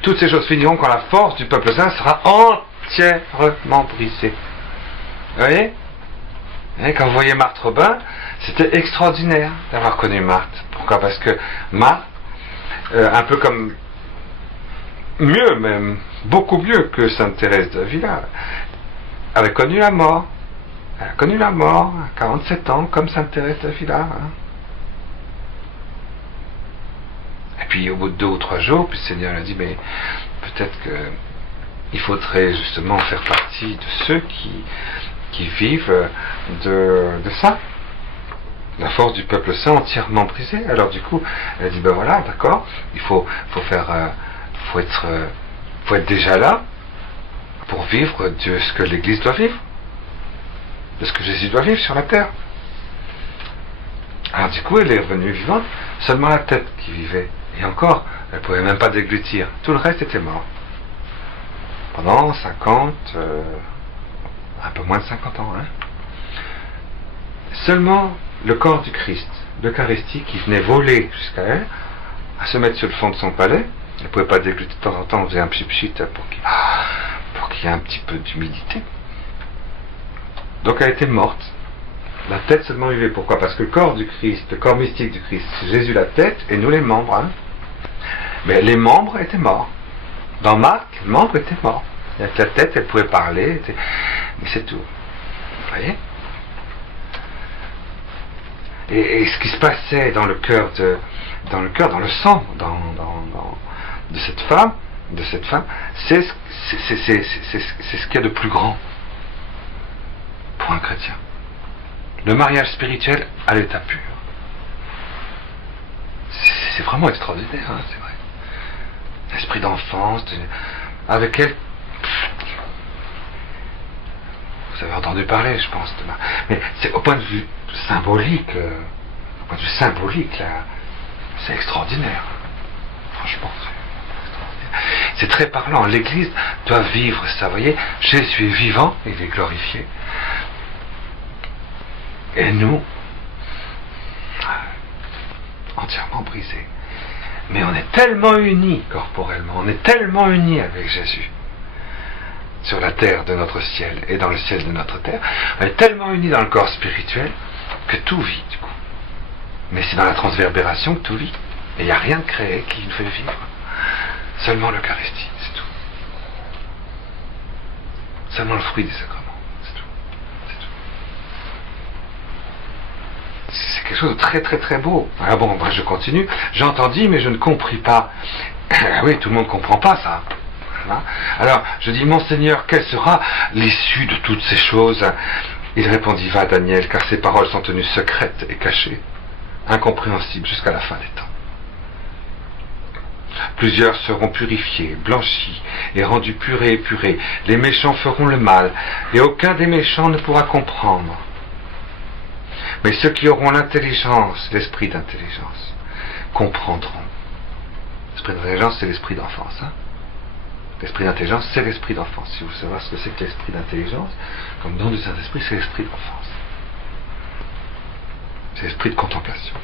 Toutes ces choses finiront quand la force du peuple saint sera entièrement brisée. Vous voyez? Et quand vous voyez Marthe Robin, c'était extraordinaire d'avoir connu Marthe. Pourquoi? Parce que Marthe, un peu comme, mieux même, beaucoup mieux que Sainte Thérèse d'Avila, avait connu la mort. Elle a connu la mort à 47 ans, comme Sainte Thérèse d'Avila. Hein. Et puis au bout de 2 ou 3 jours, puis le Seigneur a dit, mais peut-être qu'il faudrait justement faire partie de ceux qui vivent de ça. La force du peuple saint entièrement brisée. Alors du coup, elle a dit, ben voilà, d'accord, il faut être déjà là pour vivre de ce que l'Église doit vivre, de ce que Jésus doit vivre sur la terre. Alors du coup, elle est revenue vivante, seulement la tête qui vivait. Et encore, elle ne pouvait même pas déglutir. Tout le reste était mort. Pendant 50, un peu moins de 50 ans. Hein. Seulement le corps du Christ, l'Eucharistie, qui venait voler jusqu'à elle, à se mettre sur le fond de son palais. Elle ne pouvait pas déglutir de temps en temps, on faisait un pchit pour qu'il y ait un petit peu d'humidité. Donc elle était morte. La tête seulement vivait. Pourquoi? Parce que le corps du Christ, le corps mystique du Christ, c'est Jésus la tête et nous les membres. Hein. Mais les membres étaient morts. Dans Marc, les membres étaient morts. Avec la tête, elle pouvait parler, mais c'est tout. Vous voyez? Et ce qui se passait dans le cœur, dans le sang, de cette femme, c'est ce qu'il y a de plus grand pour un chrétien. Le mariage spirituel à l'état pur. C'est vraiment extraordinaire, hein, c'est vrai. L'esprit d'enfance, avec elle, Vous avez entendu parler, je pense, de là. Mais c'est au point de vue symbolique, là, c'est extraordinaire. Franchement, c'est très parlant. L'Église doit vivre ça. Vous voyez, Jésus est vivant, il est glorifié. Et nous, entièrement brisés. Mais on est tellement unis corporellement, on est tellement unis avec Jésus, sur la terre de notre ciel et dans le ciel de notre terre, on est tellement unis dans le corps spirituel que tout vit du coup. Mais c'est dans la transverbération que tout vit. Et il n'y a rien de créé qui nous fait vivre. Seulement l'Eucharistie, c'est tout. Seulement le fruit des sacrements, c'est tout. C'est quelque chose de très très très beau. Ah bon, moi je continue. J'ai entendu, mais je ne compris pas. Oui, tout le monde ne comprend pas ça. Voilà. Alors, je dis, Monseigneur, quelle sera l'issue de toutes ces choses? Il répondit, va Daniel, car ces paroles sont tenues secrètes et cachées, incompréhensibles jusqu'à la fin des temps. Plusieurs seront purifiés, blanchis et rendus purs et épurés. Les méchants feront le mal, et aucun des méchants ne pourra comprendre. Mais ceux qui auront l'intelligence, l'esprit d'intelligence, comprendront. L'esprit d'intelligence, c'est l'esprit d'enfance. L'esprit d'intelligence, c'est l'esprit d'enfance. Si vous voulez savoir ce que c'est que l'esprit d'intelligence, comme don du Saint-Esprit, c'est l'esprit d'enfance. C'est l'esprit de contemplation.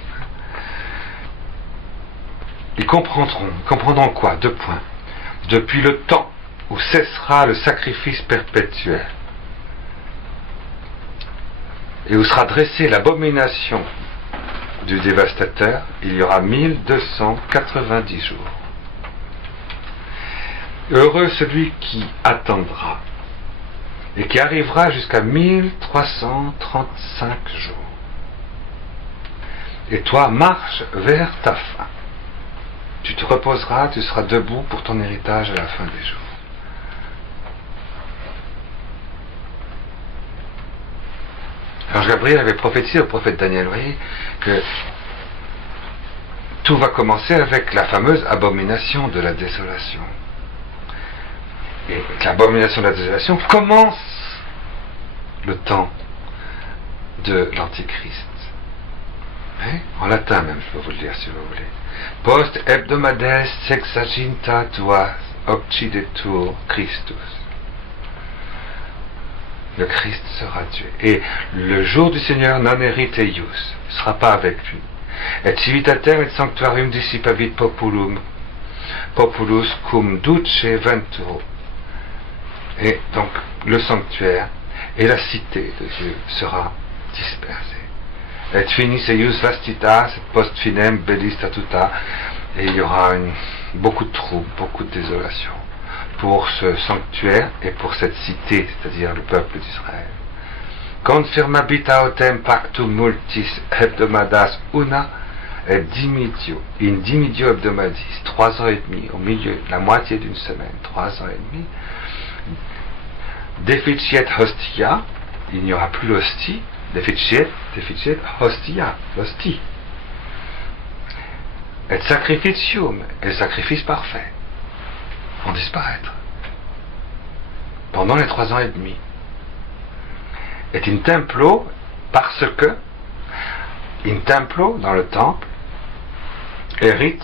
Ils comprendront quoi? 2 points. Depuis le temps où cessera le sacrifice perpétuel et où sera dressée l'abomination du dévastateur, il y aura 1290 jours. Heureux celui qui attendra et qui arrivera jusqu'à 1335 jours. Et toi, marche vers ta fin. Tu te reposeras, tu seras debout pour ton héritage à la fin des jours. Alors Gabriel avait prophétisé au prophète Daniel, vous voyez, que tout va commencer avec la fameuse abomination de la désolation. Et l'abomination de la désolation commence le temps de l'Antichrist. En latin même, je peux vous le dire si vous voulez. Post hebdomades sexaginta tuas occidetur Christus. Le Christ sera tué. Et le jour du Seigneur non erit eius, ne sera pas avec lui. Et civitatem et sanctuarium dissipavit populus cum duce venturo. Et donc le sanctuaire et la cité de Dieu sera dispersée. Et finis eius vastitas post finem belli statuta. Et il y aura beaucoup de troubles, beaucoup de désolation pour ce sanctuaire et pour cette cité, c'est-à-dire le peuple d'Israël. Confirmabita autem pactum multis hebdomadas una et dimidio, in dimidio hebdomadis, 3 ans et demi, au milieu, la moitié d'une semaine, 3 ans et demi. Deficiet hostia, il n'y aura plus l'hostie, deficiet hostia, l'hostie. Et sacrificium, et le sacrifice parfait, vont disparaître pendant les 3 ans et demi. Et in templo, parce que in templo, dans le temple, erit,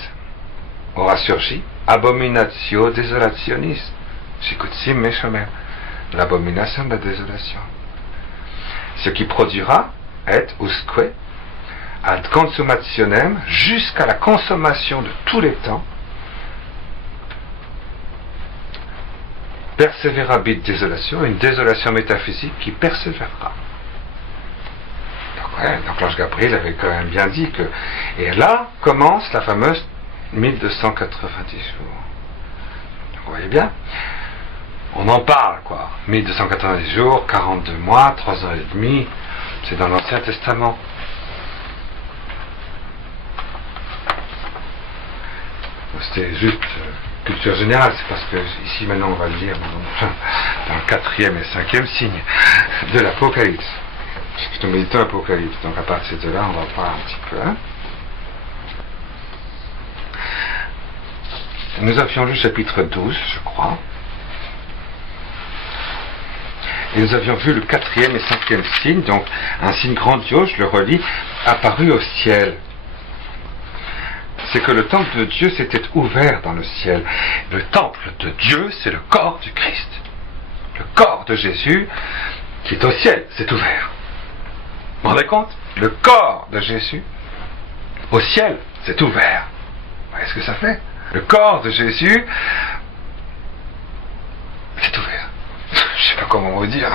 aura surgi, abominatio desolationis, sicutim meshomer, l'abomination de la désolation. Ce qui produira, et usque, ad consummationem, jusqu'à la consommation de tous les temps, persévérabit désolation, une désolation métaphysique qui persévérera. Donc l'ange Gabriel avait quand même bien dit que... Et là commence la fameuse 1290 jours. Donc vous voyez bien, on en parle quoi. 1290 jours, 42 mois, 3 ans et demi, c'est dans l'Ancien Testament. C'était juste culture générale, c'est parce que ici maintenant on va le lire dans le 4e et 5e signe de l'Apocalypse. C'est plutôt méditant Apocalypse, donc à partir de là on va voir un petit peu. Nous avions lu chapitre 12, je crois. Et nous avions vu le 4e et 5e signe, donc un signe grandiose, je le relis, apparu au ciel. C'est que le temple de Dieu s'était ouvert dans le ciel. Le temple de Dieu, c'est le corps du Christ. Le corps de Jésus, qui est au ciel, s'est ouvert. Vous vous rendez compte? Le corps de Jésus, au ciel, s'est ouvert. Vous voyez ce que ça fait? Le corps de Jésus s'est ouvert. Je ne sais pas comment vous dire.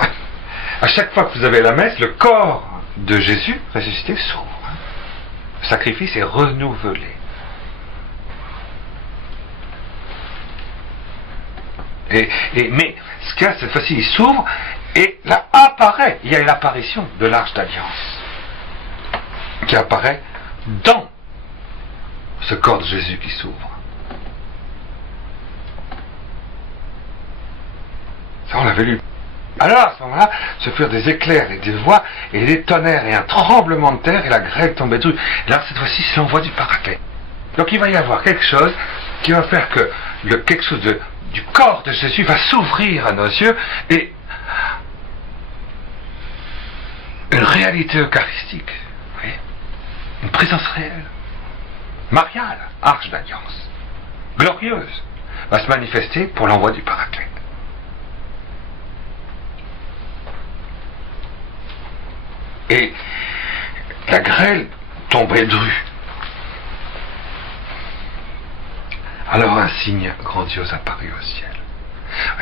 À chaque fois que vous avez la messe, le corps de Jésus ressuscité s'ouvre. Le sacrifice est renouvelé. Mais ce qu'il y a cette fois-ci, il s'ouvre et là apparaît, il y a l'apparition de l'Arche d'Alliance qui apparaît dans ce corps de Jésus qui s'ouvre. Ça, on l'avait lu. Alors à ce moment-là, ce furent des éclairs et des voix et des tonnerres et un tremblement de terre et la grêle tombait dessus. Et là, cette fois-ci, c'est l'envoi du Paraclet. Donc il va y avoir quelque chose qui va faire que quelque chose du corps de Jésus va s'ouvrir à nos yeux et une réalité eucharistique, vous voyez, une présence réelle, mariale, arche d'alliance, glorieuse, va se manifester pour l'envoi du Paraclet. Et la grêle tombait drue. Alors un signe grandiose apparut au ciel.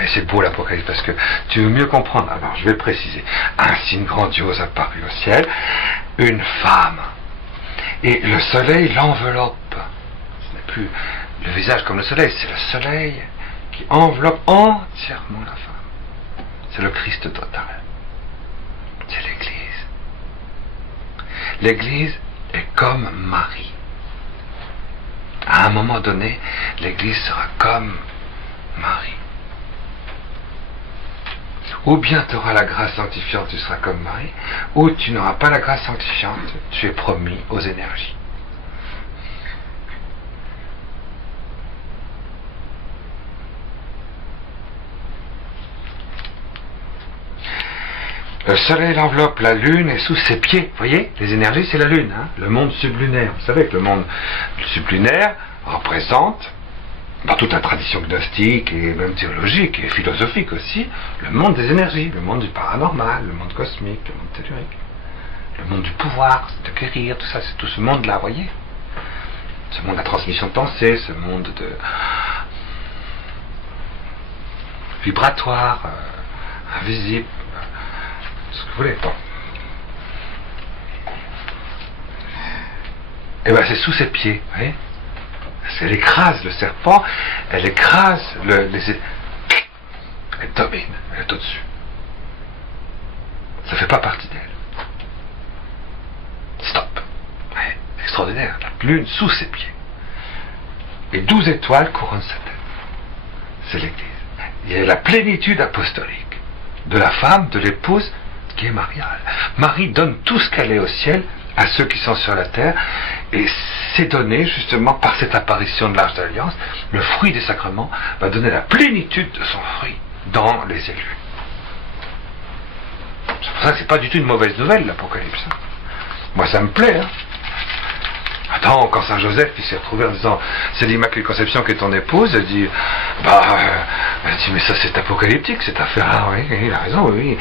Et c'est beau l'Apocalypse parce que tu veux mieux comprendre. Alors je vais préciser. Un signe grandiose apparut au ciel, une femme. Et le soleil l'enveloppe. Ce n'est plus le visage comme le soleil, c'est le soleil qui enveloppe entièrement la femme. C'est le Christ total. C'est l'Église. L'Église est comme Marie. À un moment donné, l'Église sera comme Marie. Ou bien tu auras la grâce sanctifiante, tu seras comme Marie, ou tu n'auras pas la grâce sanctifiante, tu es promis aux énergies. Le soleil enveloppe la lune et sous ses pieds, vous voyez, les énergies c'est la lune, hein, le monde sublunaire. Vous savez que le monde sublunaire représente, dans toute la tradition gnostique et même théologique et philosophique aussi, le monde des énergies, le monde du paranormal, le monde cosmique, le monde tellurique, le monde du pouvoir, de guérir, tout ça, c'est tout ce monde-là, vous voyez. Ce monde de la transmission de pensée, ce monde de vibratoire, invisible, ce que vous voulez. Bon. Et bien c'est sous ses pieds, vous voyez. Elle écrase le serpent, elle écrase elle domine, elle est au-dessus. Ça ne fait pas partie d'elle. Stop. Ouais, extraordinaire. La lune sous ses pieds. Et 12 étoiles couronnent sa tête. C'est l'Église. Il y a la plénitude apostolique de la femme, de l'épouse qui est mariale. Marie donne tout ce qu'elle est au ciel à ceux qui sont sur la terre, et c'est donné justement par cette apparition de l'Arche d'Alliance. Le fruit des sacrements va donner la plénitude de son fruit dans les élus. C'est pour ça que c'est pas du tout une mauvaise nouvelle, l'Apocalypse. Moi ça me plaît, hein. Attends, quand Saint Joseph il s'est retrouvé en disant c'est l'Immaculée Conception qui est ton épouse, elle dit elle dit mais ça c'est apocalyptique cette affaire. Ah oui, il a raison, oui.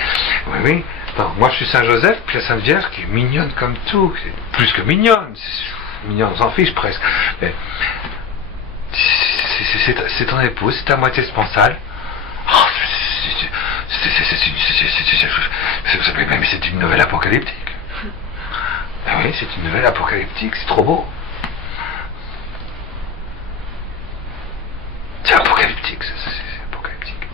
Attends, moi je suis Saint Joseph, puis la Sainte Vierge qui est mignonne comme tout, qui est plus que mignonne, mignonne, on s'en fiche presque. Mais c'est ton épouse, c'est ta moitié sponsale. Oh, mais c'est une nouvelle apocalyptique. Ah oui, c'est une nouvelle apocalyptique, c'est trop beau. C'est apocalyptique, c'est apocalyptique.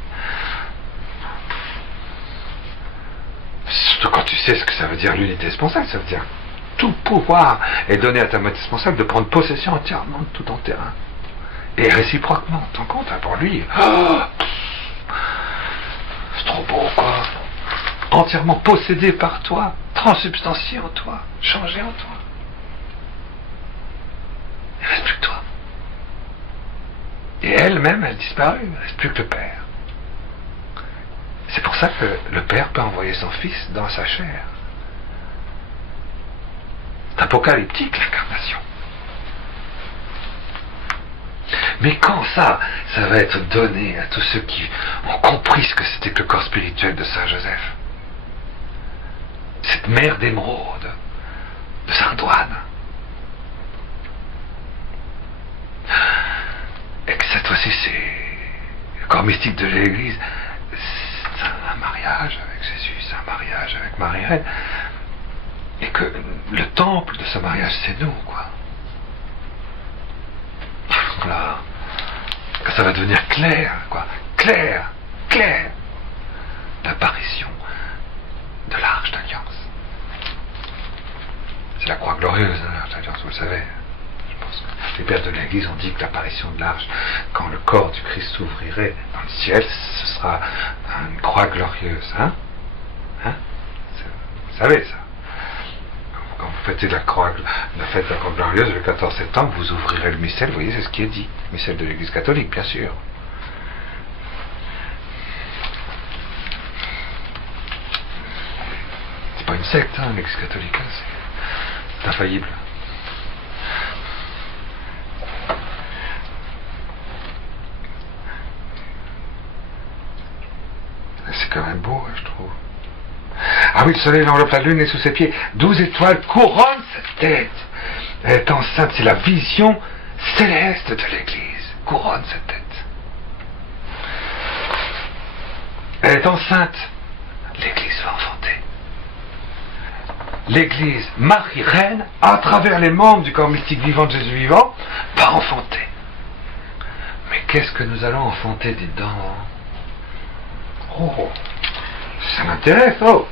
Surtout quand tu sais ce que ça veut dire l'unité sponsale, ça veut dire tout pouvoir est donné à ta moitié sponsale de prendre possession entièrement de tout ton terrain. Et réciproquement, t'en compte, hein, pour lui. Oh, c'est trop beau, quoi. Entièrement possédé par toi, transubstantié en toi, changé en toi. Il ne reste plus que toi. Et elle-même, elle disparut, il ne reste plus que le Père. C'est pour ça que le Père peut envoyer son Fils dans sa chair. C'est apocalyptique, l'incarnation. Mais quand ça va être donné à tous ceux qui ont compris ce que c'était que le corps spirituel de Saint Joseph, cette mer d'émeraude, de Saint-Antoine, et que cette fois-ci c'est le corps mystique de l'Église, c'est un mariage avec Jésus, c'est un mariage avec Marie-Reine, et que le temple de ce mariage c'est nous, quoi. Voilà. Que ça va devenir clair, quoi. Clair. L'apparition de l'Arche d'Alliance. C'est la croix glorieuse, hein, l'Arche d'Alliance, vous le savez. Je pense que les pères de l'Église ont dit que l'apparition de l'Arche, quand le corps du Christ s'ouvrirait dans le ciel, ce sera une croix glorieuse. Hein? Vous savez ça. Quand vous fêtez la fête de la croix glorieuse le 14 septembre, vous ouvrirez le missel, vous voyez, c'est ce qui est dit. Le missel de l'Église catholique, bien sûr. C'est pas une secte, hein, l'Église catholique, hein, c'est infaillible. C'est quand même beau, je trouve. Ah oui, le soleil enveloppe la lune et sous ses pieds 12 étoiles couronnent sa tête. Elle est enceinte, c'est la vision céleste de l'Église. Couronne sa tête. Elle est enceinte. L'Église va enfanter. L'Église, Marie-Reine, à travers les membres du corps mystique vivant de Jésus vivant, va enfanter. Mais qu'est-ce que nous allons enfanter dedans? Oh, ça m'intéresse, oh.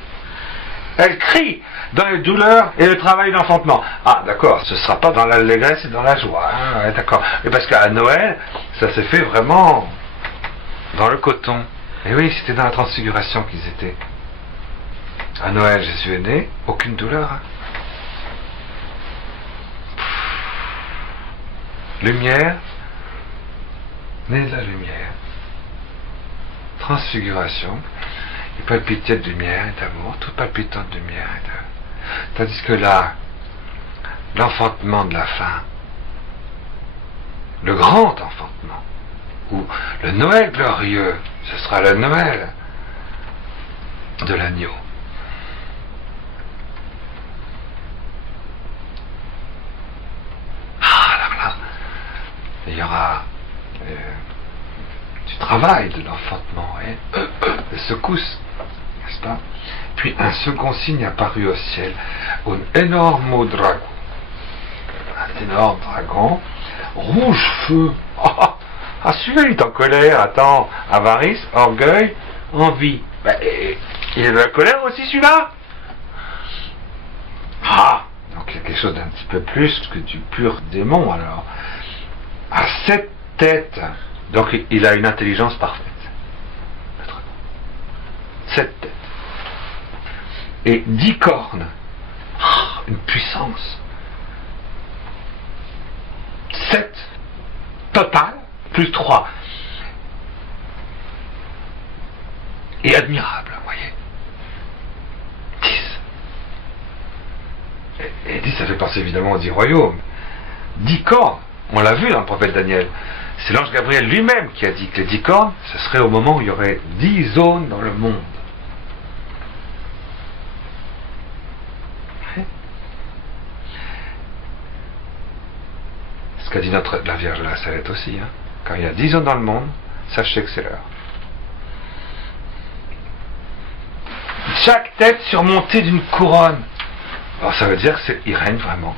Elle crie dans les douleurs et le travail d'enfantement. Ah, d'accord, ce ne sera pas dans l'allégresse et dans la joie. Hein, ouais, d'accord. Et parce qu'à Noël, ça s'est fait vraiment dans le coton. Et oui, c'était dans la transfiguration qu'ils étaient. À Noël, Jésus est né, aucune douleur. Hein. Lumière, né de la lumière. Transfiguration. Il palpitait de lumière et d'amour, tout palpitant de lumière et d'amour. Tandis que là, l'enfantement de la fin, le grand enfantement, ou le Noël glorieux, ce sera le Noël de l'agneau. Ah là là, il y aura du travail de l'enfantement, des secousses, n'est-ce pas? Puis un second signe apparut au ciel, un énorme dragon. Un énorme dragon, rouge feu. Ah, celui-là il est en colère, attends, avarice, orgueil, envie. Ben, il est de la colère aussi celui-là? Ah, donc il y a quelque chose d'un petit peu plus que du pur démon alors. À 7 têtes, donc il a une intelligence parfaite. 7 têtes. Et 10 cornes. Oh, une puissance. 7 total, plus 3. Et admirable, vous voyez. 10. Et 10, ça fait penser évidemment aux 10 royaumes. 10 cornes, on l'a vu dans le prophète Daniel. C'est l'ange Gabriel lui-même qui a dit que les 10 cornes, ce serait au moment où il y aurait 10 zones dans le monde. Ce qu'a dit la Vierge de la Salette aussi. Hein. Quand il y a 10 zones dans le monde, sachez que c'est l'heure. Chaque tête surmontée d'une couronne. Alors ça veut dire qu'ils règnent vraiment.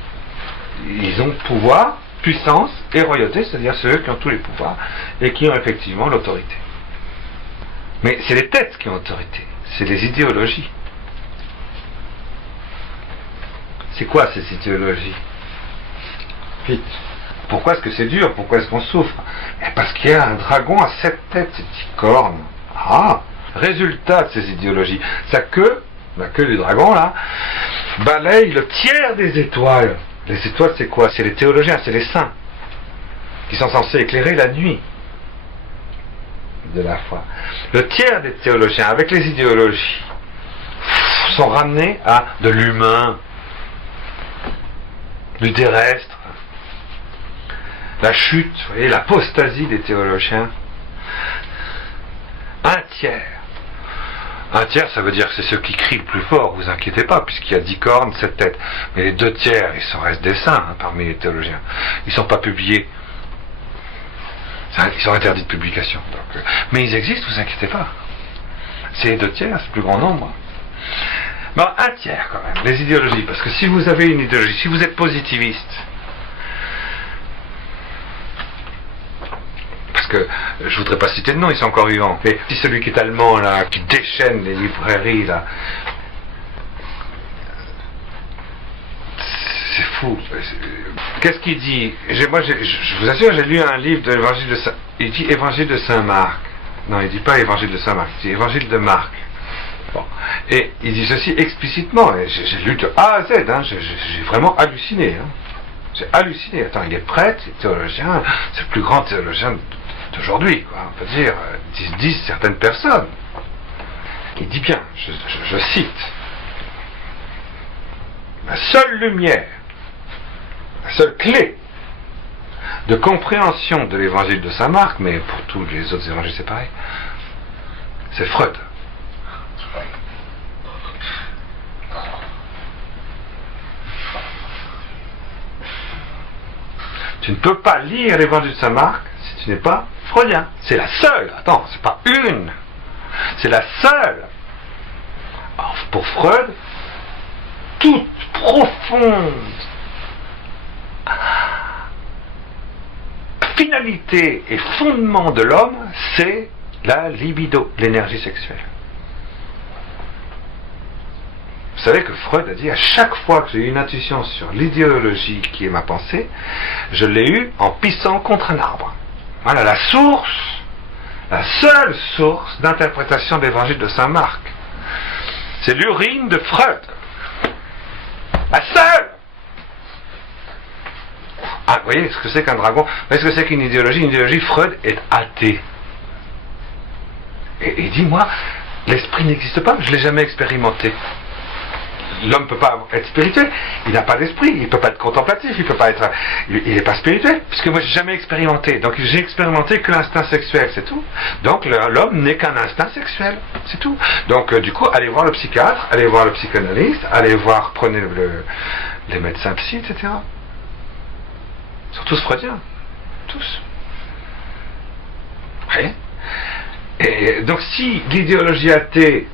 Ils ont pouvoir, puissance et royauté, c'est-à-dire ceux qui ont tous les pouvoirs et qui ont effectivement l'autorité. Mais c'est les têtes qui ont l'autorité, c'est les idéologies. C'est quoi ces idéologies? Vite. Pourquoi est-ce que c'est dur? Pourquoi est-ce qu'on souffre? Parce qu'il y a un dragon à 7 têtes et 10 cornes. Ah! Résultat de ces idéologies. Sa queue, la queue du dragon là, balaye le tiers des étoiles. Les étoiles c'est quoi? C'est les théologiens, c'est les saints, qui sont censés éclairer la nuit. de la foi. Le tiers des théologiens, avec les idéologies, sont ramenés à de l'humain, du terrestre, la chute, vous voyez, l'apostasie des théologiens. Un tiers. Un tiers, ça veut dire que c'est ceux qui crient le plus fort, vous inquiétez pas, puisqu'il y a 10 cornes, 7 têtes. Mais les 2 tiers, ils restent des saints parmi les théologiens. Ils ne sont pas publiés. Ils sont interdits de publication. Donc, mais ils existent, vous inquiétez pas. C'est les 2 tiers, c'est le plus grand nombre. Bon, un tiers quand même, les idéologies. Parce que si vous avez une idéologie, si vous êtes positiviste, parce que je voudrais pas citer de nom, ils sont encore vivants, mais si celui qui est allemand là, qui déchaîne les librairies là, c'est fou. Qu'est-ce qu'il dit? Je vous assure, j'ai lu un livre de l'évangile de Saint... Il dit évangile de Saint Marc. Non, il dit pas évangile de Saint Marc, il dit évangile de Marc. Bon. Et il dit ceci explicitement, et j'ai lu de A à Z, hein, j'ai vraiment halluciné. Hein. J'ai halluciné. Attends, il est prêtre, il est théologien, c'est le plus grand théologien d'aujourd'hui, quoi. On peut dire, disent certaines personnes. Il dit bien, je cite, la seule lumière, la seule clé de compréhension de l'évangile de Saint Marc, mais pour tous les autres évangiles c'est pareil, c'est Freud. Tu ne peux pas lire l'évangile de Saint Marc si tu n'es pas freudien. C'est la seule. Attends, c'est pas une. C'est la seule. Alors, pour Freud, toute profonde finalité et fondement de l'homme, c'est la libido, l'énergie sexuelle. Vous savez que Freud a dit, à chaque fois que j'ai eu une intuition sur l'idéologie qui est ma pensée, je l'ai eue en pissant contre un arbre. Voilà la source, la seule source d'interprétation de l'évangile de Saint Marc. C'est l'urine de Freud. La seule. Ah, vous voyez ce que c'est qu'un dragon? Vous voyez ce que c'est qu'une idéologie? Une idéologie, Freud est athée. Et il dit, moi, l'esprit n'existe pas, je ne l'ai jamais expérimenté. L'homme ne peut pas être spirituel, il n'a pas d'esprit, il ne peut pas être contemplatif, il n'est pas spirituel, puisque moi j'ai jamais expérimenté. Donc j'ai expérimenté que l'instinct sexuel, c'est tout. Donc l'homme n'est qu'un instinct sexuel, c'est tout. Donc du coup, allez voir le psychiatre, allez voir le psychanalyste, prenez les médecins psy, etc. Ils sont tous freudiens, tous. Vous voyez? Et donc si l'idéologie athée,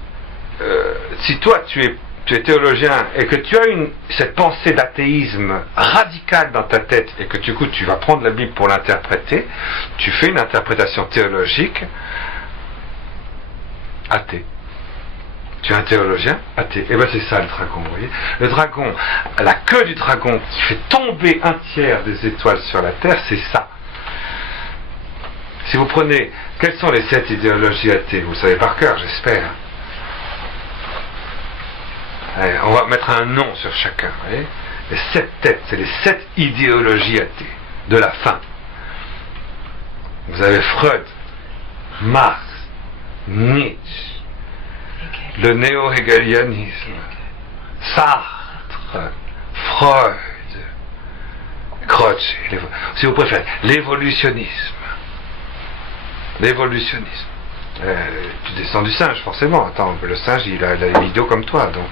si toi tu es théologien et que tu as cette pensée d'athéisme radicale dans ta tête et que du coup tu vas prendre la Bible pour l'interpréter, tu fais une interprétation théologique athée. Tu es un théologien athée. Et bien c'est ça le dragon, vous voyez. Le dragon, la queue du dragon qui fait tomber un tiers des étoiles sur la terre, c'est ça. Si vous prenez, quelles sont les 7 idéologies athées? Vous le savez par cœur, j'espère. On va mettre un nom sur chacun. Vous voyez, les 7 têtes, c'est les 7 idéologies athées de la fin. Vous avez Freud, Marx, Nietzsche, le néo-hegelianisme, Sartre, Freud, Croce, si vous préférez, l'évolutionnisme. Tu descends du singe, forcément. Attends, le singe, il a l'idiot comme toi, donc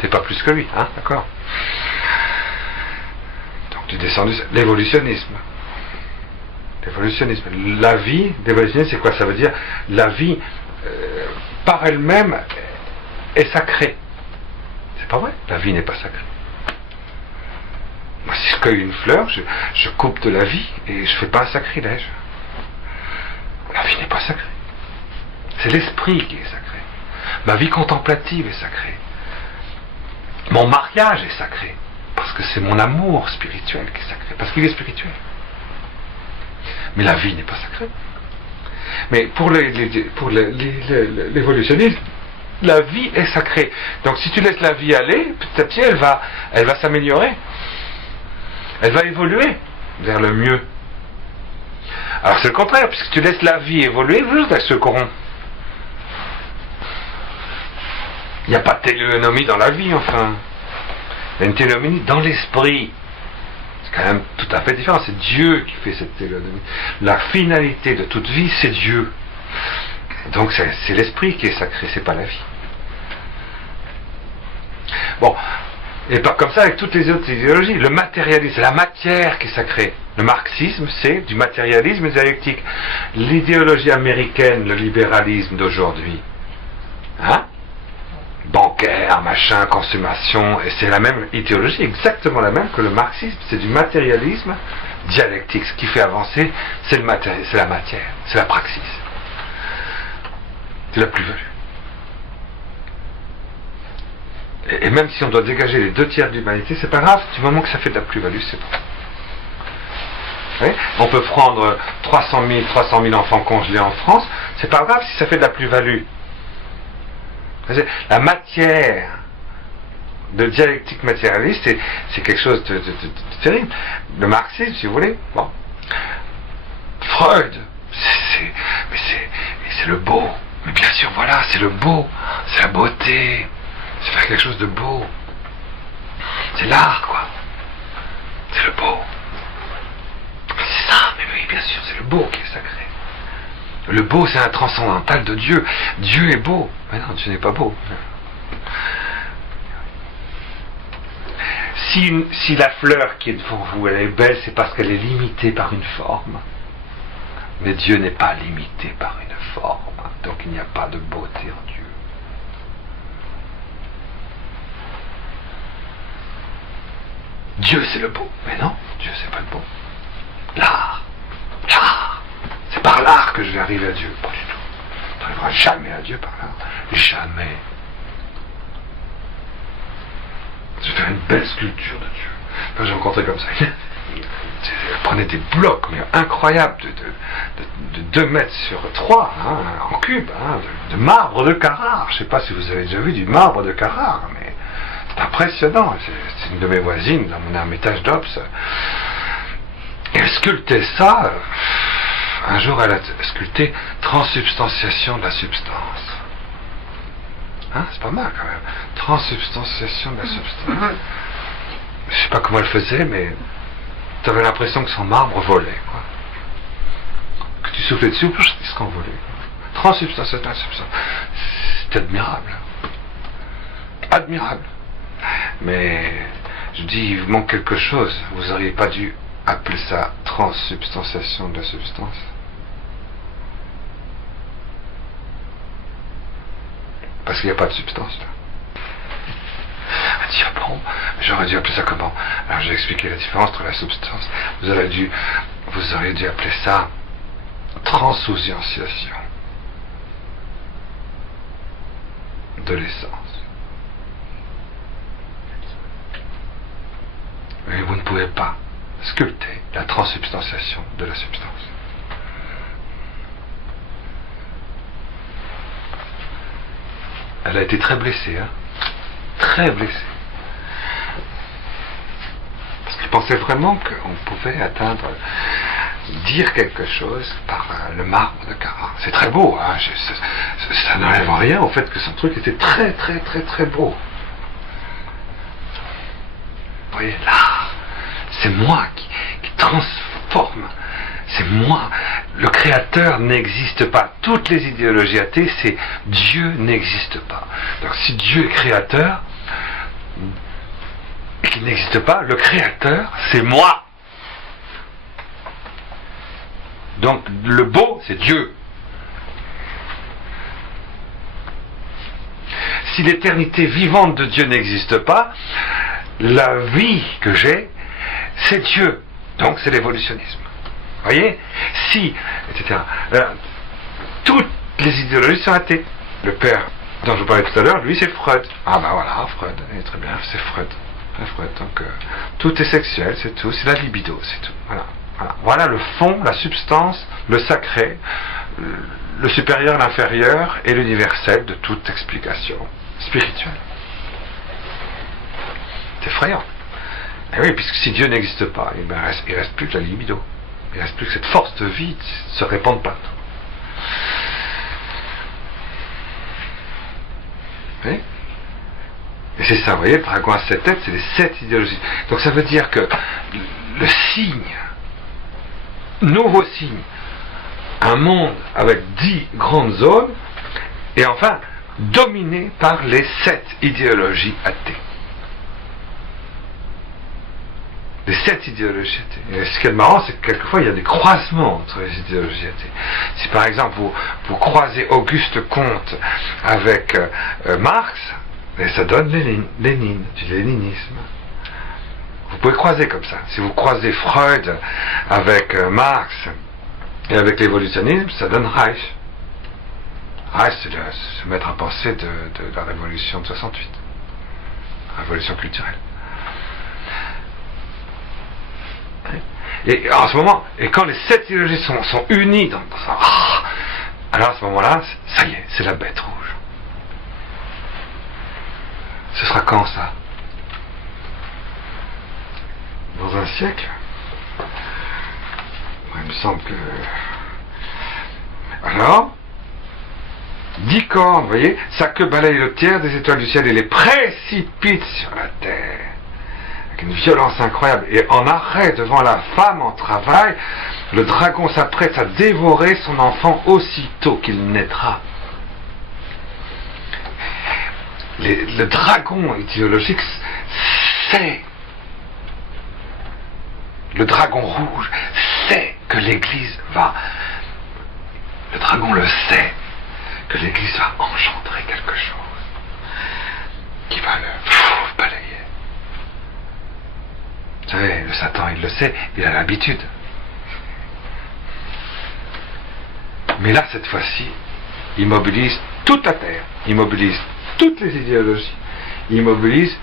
t'es pas plus que lui, hein, d'accord? Donc tu descends du singe. L'évolutionnisme. La vie, l'évolutionnisme, c'est quoi? Ça veut dire, la vie, par elle-même, est sacrée. C'est pas vrai, la vie n'est pas sacrée. Moi, si je cueille une fleur, je coupe de la vie, et je fais pas un sacrilège. La vie n'est pas sacrée. C'est l'esprit qui est sacré. Ma vie contemplative est sacrée. Mon mariage est sacré. Parce que c'est mon amour spirituel qui est sacré. Parce qu'il est spirituel. Mais la vie n'est pas sacrée. Mais pour l'évolutionnisme, la vie est sacrée. Donc si tu laisses la vie aller, petit à petit, elle va s'améliorer. Elle va évoluer vers le mieux. Alors c'est le contraire, puisque tu laisses la vie évoluer, juste elle se corrompt. Il n'y a pas de télénomie dans la vie, enfin. Il y a une télénomie dans l'esprit. C'est quand même tout à fait différent. C'est Dieu qui fait cette télénomie. La finalité de toute vie, c'est Dieu. Donc c'est l'esprit qui est sacré, c'est pas la vie. Bon, et pas comme ça avec toutes les autres idéologies. Le matérialisme, c'est la matière qui est sacrée. Le marxisme, c'est du matérialisme dialectique. L'idéologie américaine, le libéralisme d'aujourd'hui, hein, bancaire, machin, consommation, et c'est la même idéologie, exactement la même que le marxisme. C'est du matérialisme dialectique. Ce qui fait avancer, c'est le matériel, c'est la matière, c'est la praxis. C'est la plus-value. Et même si on doit dégager les 2/3 de l'humanité, c'est pas grave, du moment que ça fait de la plus-value, c'est bon. Oui, on peut prendre 300 000 enfants congelés en France, c'est pas grave si ça fait de la plus-value. La matière de dialectique matérialiste, c'est quelque chose de terrible. Le marxisme, si vous voulez. Bon. Freud, c'est le beau. Mais bien sûr, voilà, c'est le beau, c'est la beauté, c'est faire quelque chose de beau. C'est l'art, quoi. C'est le beau. C'est ça, mais oui, bien sûr, c'est le beau qui est sacré. Le beau, c'est un transcendantal de Dieu. Dieu est beau. Mais non, Dieu n'est pas beau. Si la fleur qui est devant vous, elle est belle, c'est parce qu'elle est limitée par une forme. Mais Dieu n'est pas limité par une forme. Donc il n'y a pas de beauté en Dieu. Dieu, c'est le beau. Mais non, Dieu, c'est pas le beau. L'art. C'est par l'art que je vais arriver à Dieu. Pas du tout. On n'arrivera jamais à Dieu par l'art. Jamais. Je vais faire une belle sculpture de Dieu. Enfin, j'ai rencontré comme ça. Elle prenait des blocs mais incroyables de 2 mètres sur 3 hein, en cube, hein, de marbre de Carrare. Je ne sais pas si vous avez déjà vu du marbre de Carrare, mais c'est impressionnant. C'est une de mes voisines dans mon ermitage d'Obs. Et elle sculptait ça. Un jour, elle a sculpté transsubstantiation de la substance. Hein, c'est pas mal quand même. Transsubstantiation de la substance. Je sais pas comment elle faisait, mais tu avais l'impression que son marbre volait, quoi. Que tu soufflais dessus, il se renvolait. Transsubstantiation de la substance. C'est admirable. Admirable. Mais je dis, il vous manque quelque chose. Vous n'auriez pas dû appeler ça transsubstantiation de la substance. Parce qu'il n'y a pas de substance là. Elle dit, ah bon, j'aurais dû appeler ça comment? Alors j'ai expliqué la différence entre la substance. Vous auriez dû appeler ça transsubstantiation de l'essence. Mais vous ne pouvez pas sculpter la transsubstantiation de la substance. Elle a été très blessée, hein? Très blessée. Parce qu'elle pensait vraiment qu'on pouvait dire quelque chose par le marbre de Carrare. C'est très beau, hein? Ça n'enlève rien au fait que son truc était très très très très beau. Vous voyez, l'art, c'est moi qui transforme. C'est moi. Le créateur n'existe pas. Toutes les idéologies athées, c'est Dieu n'existe pas. Donc si Dieu est créateur, et qu'il n'existe pas, le créateur, c'est moi. Donc le beau, c'est Dieu. Si l'éternité vivante de Dieu n'existe pas, la vie que j'ai, c'est Dieu. Donc c'est l'évolutionnisme. Vous voyez? Si, etc. Toutes les idéologies sont athées. Le père dont je vous parlais tout à l'heure, lui, c'est Freud. Ah ben voilà, Freud, très bien, c'est Freud. Donc, tout est sexuel, c'est tout, c'est la libido, c'est tout. Voilà le fond, la substance, le sacré, le supérieur, l'inférieur et l'universel de toute explication spirituelle. C'est effrayant. Et oui, puisque si Dieu n'existe pas, il reste plus que la libido. Il ne reste plus que cette force de vie se répandre partout. Vous voyez? Et c'est ça, vous voyez, le dragon à 7 têtes, c'est les 7 idéologies. Donc ça veut dire que le signe, nouveau signe, un monde avec 10 grandes zones, et enfin dominé par les 7 idéologies athées. Les 7 idéologies athées. Et ce qui est marrant, c'est que quelquefois il y a des croisements entre les idéologies athées. Si par exemple vous croisez Auguste Comte avec Marx, et ça donne Lénine, du léninisme. Vous pouvez croiser comme ça. Si vous croisez Freud avec Marx et avec l'évolutionnisme, ça donne Reich. Reich, c'est se mettre à penser de la révolution de 68. La révolution culturelle. Et en ce moment, et quand les 7 idéologies sont unies dans ça, alors à ce moment-là, ça y est, c'est la bête rouge. Ce sera quand ça? Dans un siècle? Il me semble que... Alors, 10 cornes, vous voyez, sa queue balaye le tiers des étoiles du ciel et les précipite sur la terre. Avec une violence incroyable. Et en arrêt devant la femme en travail, le dragon s'apprête à dévorer son enfant aussitôt qu'il naîtra. Le dragon idéologique sait, le dragon rouge sait que l'Église va, le dragon le sait, que l'Église va engendrer quelque chose qui va le balayer. Vous savez, le Satan il le sait, il a l'habitude. Mais là cette fois-ci, il mobilise toute la terre, il mobilise toutes les idéologies, il mobilise,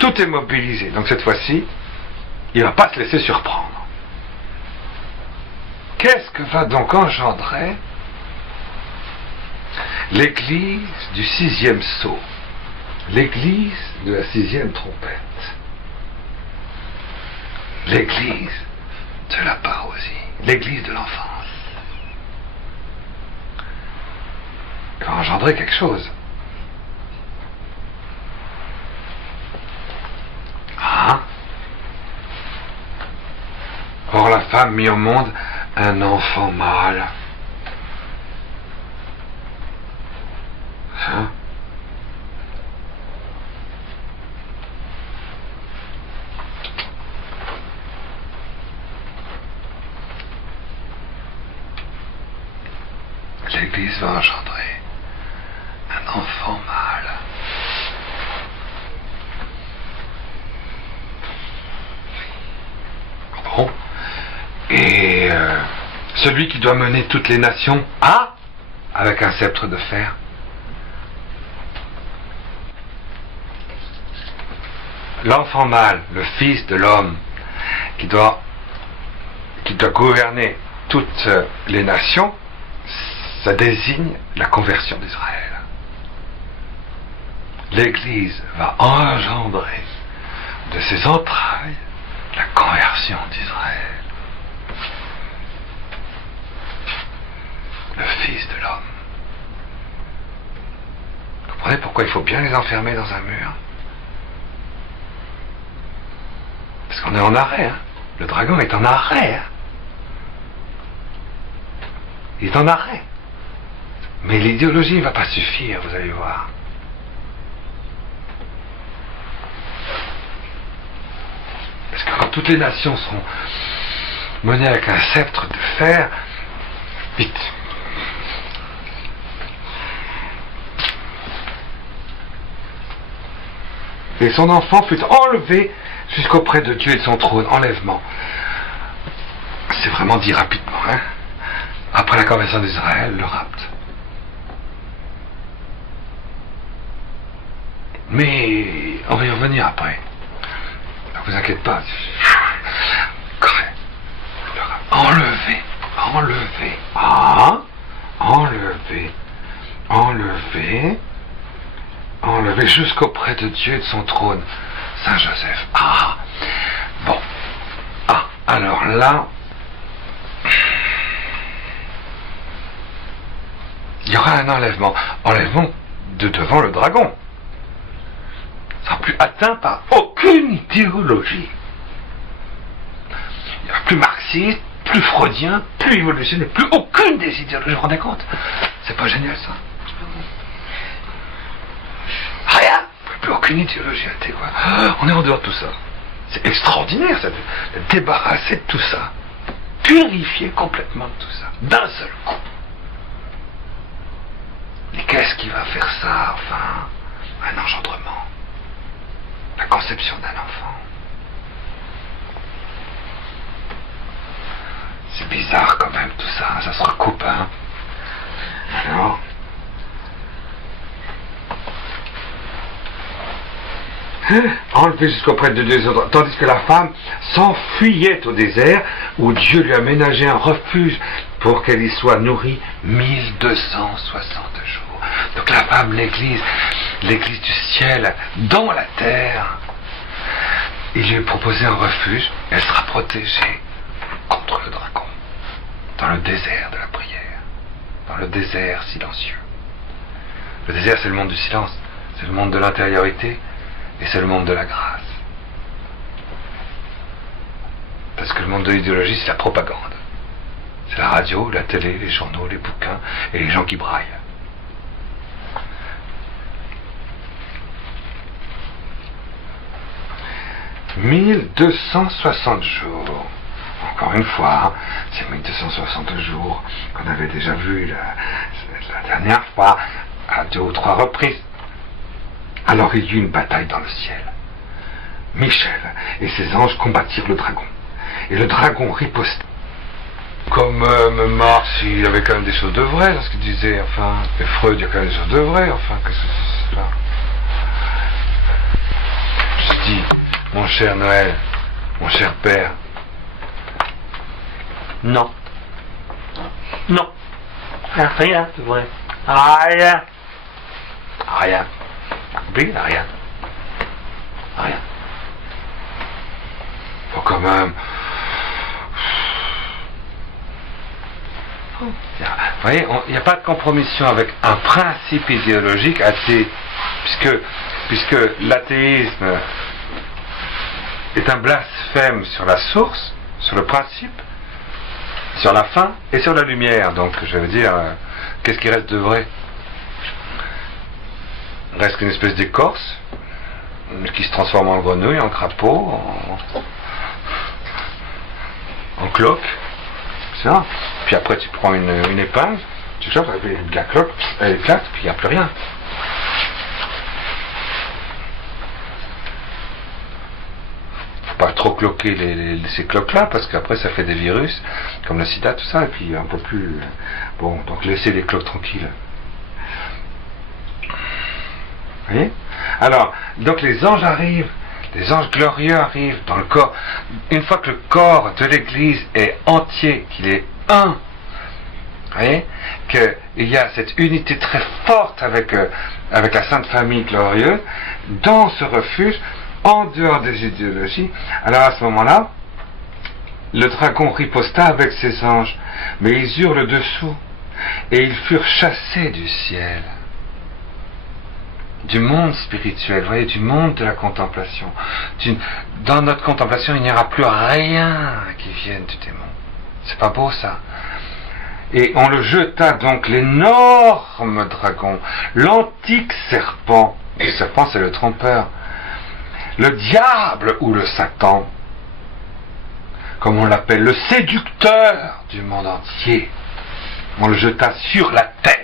tout est mobilisé. Donc cette fois-ci, il ne va pas se laisser surprendre. Qu'est-ce que va donc engendrer l'église du 6e sceau, l'église de la 6e trompette, l'église de la parousie, l'église de l'enfance? Il va engendrer quelque chose. Or la femme mit au monde un enfant mâle. L'Église va engendrer un enfant mâle. Bon. Et celui qui doit mener toutes les nations avec un sceptre de fer. L'enfant mâle, le fils de l'homme, qui doit gouverner toutes les nations, ça désigne la conversion d'Israël. L'Église va engendrer de ses entrailles la conversion d'Israël. Le Fils de l'homme. Vous comprenez pourquoi il faut bien les enfermer dans un mur? Parce qu'on est en arrêt, hein. Le dragon est en arrêt, hein. Il est en arrêt. Mais l'idéologie ne va pas suffire, vous allez voir. Parce que quand toutes les nations seront menées avec un sceptre de fer, vite. Et son enfant fut enlevé jusqu'auprès de Dieu et de son trône. Enlèvement. C'est vraiment dit rapidement, hein. Après la conversion d'Israël, le rapt. Mais on va y revenir après. Ne vous inquiétez pas. Correct. Enlevé. Enlevé. Enlevé jusqu'auprès de Dieu et de son trône. Saint Joseph. Bon. Alors là, il y aura un enlèvement de devant le dragon. Il ne sera plus atteint par aucune idéologie. Il n'y aura plus marxiste, plus freudien, plus évolutionnaire, plus aucune des idéologies. Vous vous rendez compte? C'est pas génial ça? Rien! Plus aucune idéologie athée, quoi. On est en dehors de tout ça. C'est extraordinaire, ça, de débarrasser de tout ça. Purifier complètement de tout ça. D'un seul coup. Et qu'est-ce qui va faire ça, enfin? Un engendrement. La conception d'un enfant. C'est bizarre quand même tout ça, ça se recoupe, hein. Alors, enlevé jusqu'auprès de deux autres, tandis que la femme s'enfuyait au désert où Dieu lui a ménagé un refuge pour qu'elle y soit nourrie 1260 jours. Donc la femme, l'église du ciel dans la terre, il lui a proposé un refuge, elle sera protégée contre le dragon, dans le désert de la prière, dans le désert silencieux. Le désert, c'est le monde du silence, c'est le monde de l'intériorité, et c'est le monde de la grâce. Parce que le monde de l'idéologie, c'est la propagande. C'est la radio, la télé, les journaux, les bouquins, et les gens qui braillent. « 1260 jours. » Encore une fois, c'est 1260 jours qu'on avait déjà vu la dernière fois, à 2 ou 3 reprises. Alors il y eut une bataille dans le ciel. Michel et ses anges combattirent le dragon. Et le dragon riposta. Comme Marx, il y avait quand même des choses de vraies dans ce qu'il disait, enfin. Et Freud, il y a quand même des choses de vraies, enfin. Qu'est-ce que c'est cela? Je dis, mon cher Noël, mon cher père, non. Non. Rien de vrai. Rien. Rien. Oui, rien. Rien. Faut quand même. Vous voyez, il n'y a pas de compromission avec un principe idéologique athée, puisque l'athéisme est un blasphème sur la source, sur le principe, sur la fin et sur la lumière. Donc, je veux dire, qu'est-ce qui reste de vrai? Il reste qu'une espèce d'écorce qui se transforme en grenouille, en crapaud, en cloque. C'est ça. Puis après, tu prends une épingle, tu chopes, la cloque, elle éclate, puis il n'y a plus rien. Faut pas trop cloquer ces cloques-là, parce qu'après, ça fait des virus, comme le sida, tout ça, et puis un peu plus. Bon, donc laissez les cloques tranquilles. Vous voyez? Alors, donc les anges arrivent, les anges glorieux arrivent dans le corps. Une fois que le corps de l'Église est entier, qu'il est un, vous voyez, qu'il y a cette unité très forte avec la Sainte Famille glorieuse, dans ce refuge, en dehors des idéologies, alors à ce moment-là, le dragon riposta avec ses anges, mais ils eurent le dessous, et ils furent chassés du ciel. Du monde spirituel, vous voyez, du monde de la contemplation. Dans notre contemplation, il n'y aura plus rien qui vienne du démon. C'est pas beau ça? Et on le jeta donc, l'énorme dragon, l'antique serpent. Et le serpent, c'est le trompeur. Le diable ou le Satan, comme on l'appelle, le séducteur du monde entier. On le jeta sur la terre.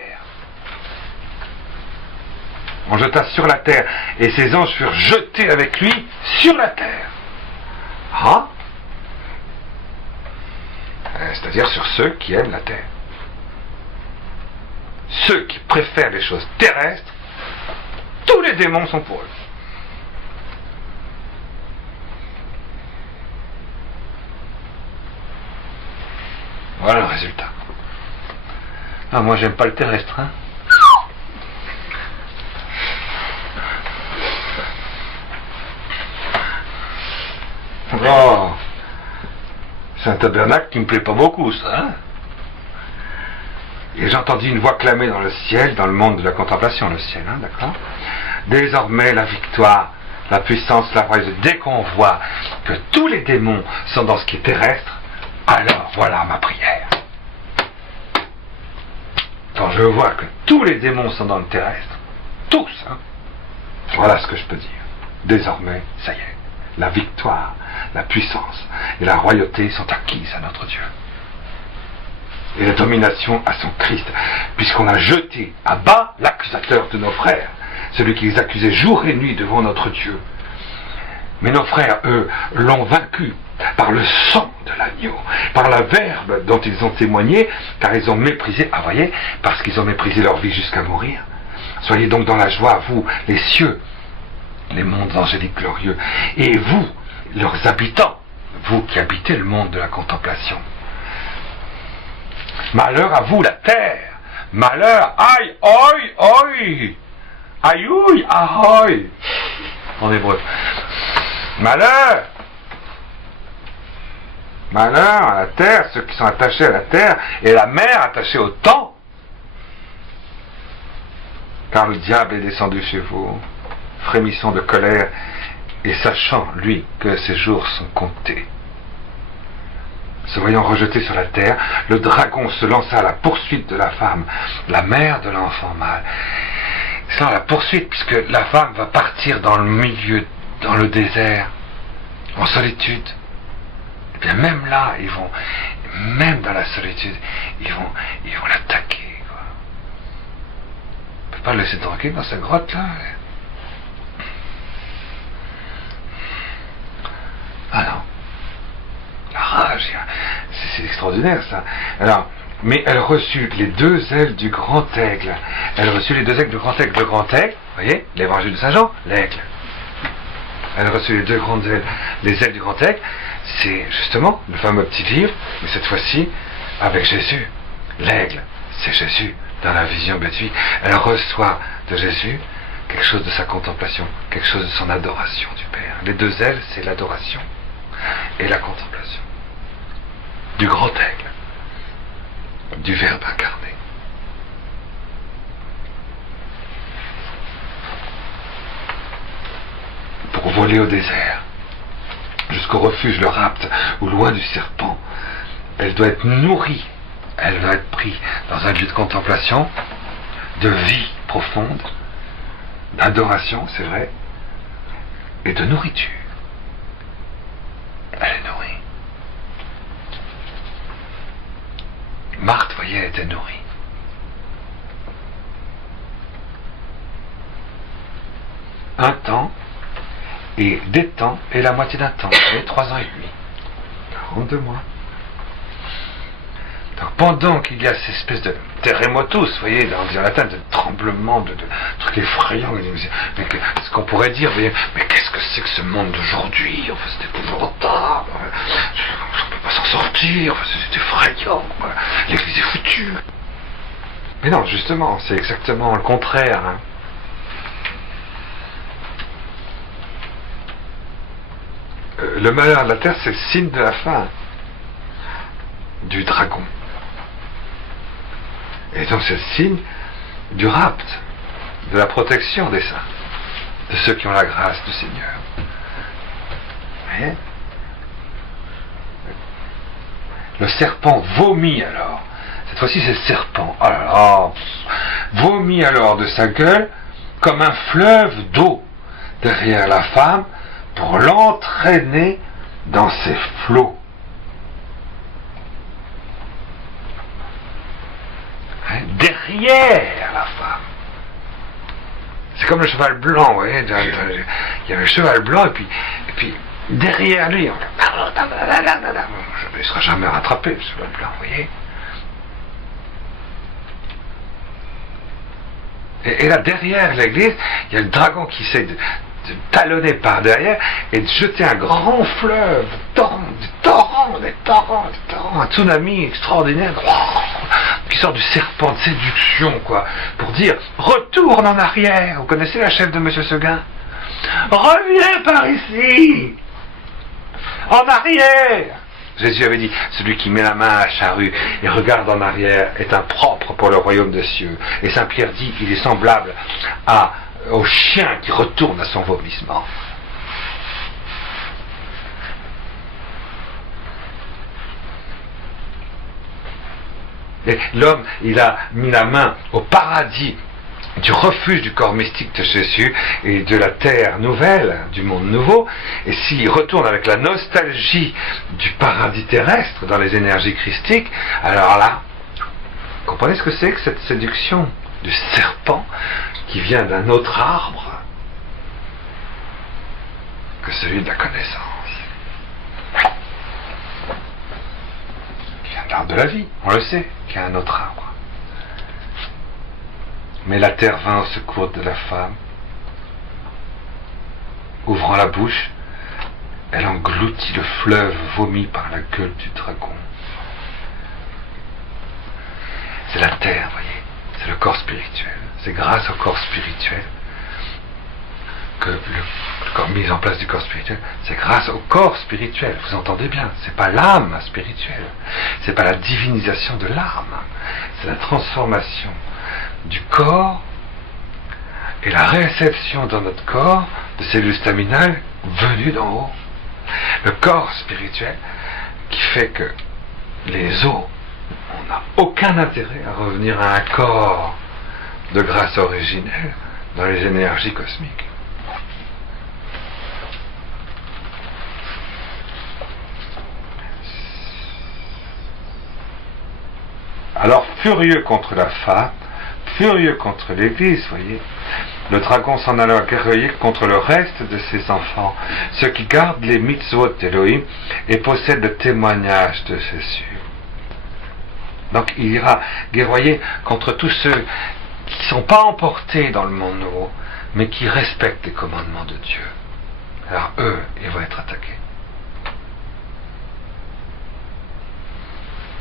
On le jeta sur la terre, et ses anges furent jetés avec lui sur la terre. Ah, c'est-à-dire sur ceux qui aiment la terre. Ceux qui préfèrent les choses terrestres, tous les démons sont pour eux. Voilà le résultat. Ah, moi j'aime pas le terrestre, hein. Oh, c'est un tabernacle qui me plaît pas beaucoup, ça. Hein? Et j'entendis une voix clamer dans le ciel, dans le monde de la contemplation, le ciel, hein, d'accord? Désormais, la victoire, la puissance, la royauté, dès qu'on voit que tous les démons sont dans ce qui est terrestre, alors voilà ma prière. Quand je vois que tous les démons sont dans le terrestre, tous, hein, voilà ce que je peux dire. Désormais, ça y est, la victoire, la puissance et la royauté sont acquises à notre Dieu. Et la domination à son Christ, puisqu'on a jeté à bas l'accusateur de nos frères, celui qui les accusait jour et nuit devant notre Dieu. Mais nos frères, eux, l'ont vaincu par le sang de l'agneau, par la verbe dont ils ont témoigné, car ils ont méprisé, ah voyez, parce qu'ils ont méprisé leur vie jusqu'à mourir. Soyez donc dans la joie, vous, les cieux, les mondes angéliques glorieux, et vous, leurs habitants, vous qui habitez le monde de la contemplation. Malheur à vous, la terre, malheur, aïe, oi, oi, aïouille, ahoy, en hébreu. Malheur, malheur à la terre, ceux qui sont attachés à la terre, et la mer attachée au temps, car le diable est descendu chez vous, frémissant de colère, et sachant, lui, que ses jours sont comptés. Se voyant rejeté sur la terre, le dragon se lança à la poursuite de la femme, la mère de l'enfant mâle. C'est la poursuite, puisque la femme va partir dans le milieu, dans le désert, en solitude. Et bien même là, ils vont, même dans la solitude, ils vont l'attaquer. Quoi. On ne peut pas le laisser tranquille dans sa grotte là. Ah non. La rage, c'est extraordinaire ça. Alors, mais elle reçut les deux ailes du grand aigle. Elle reçut les deux ailes du grand aigle. Le grand aigle, vous voyez, l'évangile de Saint Jean, l'aigle. Elle reçut les deux grandes ailes. Les ailes du grand aigle, c'est justement le fameux petit livre, mais cette fois-ci avec Jésus. L'aigle, c'est Jésus dans la vision béatifique. Elle reçoit de Jésus quelque chose de sa contemplation, quelque chose de son adoration du Père. Les deux ailes, c'est l'adoration et la contemplation du grand aigle, du Verbe incarné. Pour voler au désert, jusqu'au refuge, le rapt, ou loin du serpent, elle doit être nourrie, elle va être prise dans un lieu de contemplation, de vie profonde, d'adoration, c'est vrai, et de nourriture. Elle est nourrie. Marthe, voyez, elle était nourrie. Un temps, et des temps, et la moitié d'un temps. Vous voyez, 3 ans et demi. 42 mois. Donc pendant qu'il y a cette espèce de terremotus, vous voyez, dans latin, de tremblement, de trucs effrayants, ce qu'on pourrait dire, vous voyez, mais qu'est-ce que c'est que ce monde d'aujourd'hui? Enfin, c'est épouvantable, on ne peut pas s'en sortir, enfin, c'est effrayant, l'église est foutue. Mais non, justement, c'est exactement le contraire. Hein. Le malheur de la terre, c'est le signe de la fin du dragon. Et donc c'est le signe du rapt, de la protection des saints, de ceux qui ont la grâce du Seigneur. Vous voyez? Le serpent vomit alors. Cette fois-ci c'est le serpent. Oh là là, vomit alors de sa gueule comme un fleuve d'eau derrière la femme pour l'entraîner dans ses flots. Derrière la femme. C'est comme le cheval blanc, vous voyez. Il y avait le cheval blanc et puis derrière lui, il ne sera jamais rattrapé, le cheval blanc, vous voyez. Et là, derrière l'église, il y a le dragon qui essaie de talonner par derrière et de jeter un grand fleuve, des torrents, un tsunami extraordinaire qui sort du serpent de séduction, quoi, pour dire retourne en arrière. Vous connaissez la chef de Monsieur Seguin? Reviens par ici, en arrière, Jésus avait dit, celui qui met la main à la charrue et regarde en arrière est impropre pour le royaume des cieux. Et Saint Pierre dit, il est semblable au chien qui retourne à son vomissement. Et l'homme, il a mis la main au paradis du refuge du corps mystique de Jésus et de la terre nouvelle, du monde nouveau, et s'il retourne avec la nostalgie du paradis terrestre dans les énergies christiques, alors là, comprenez ce que c'est que cette séduction du serpent qui vient d'un autre arbre que celui de la connaissance, qui vient de l'arbre de la vie, on le sait, qui a un autre arbre. Mais la terre vint au secours de la femme. Ouvrant la bouche, elle engloutit le fleuve vomi par la gueule du dragon. C'est la terre, voyez, c'est le corps spirituel. C'est grâce au corps spirituel que le corps mis en place du corps spirituel, c'est grâce au corps spirituel. Vous entendez bien, c'est pas l'âme spirituelle, c'est pas la divinisation de l'âme, c'est la transformation du corps et la réception dans notre corps de cellules staminales venues d'en haut. Le corps spirituel qui fait que les os, on n'a aucun intérêt à revenir à un corps de grâce originelle dans les énergies cosmiques. Alors, furieux contre la femme, furieux contre l'Église, voyez, le dragon s'en alla guerroyer contre le reste de ses enfants, ceux qui gardent les mitzvot d'Élohim et possèdent le témoignage de Jésus. Donc il ira guerroyer contre tous ceux qui ne sont pas emportés dans le monde nouveau, mais qui respectent les commandements de Dieu. Alors eux, ils vont être attaqués.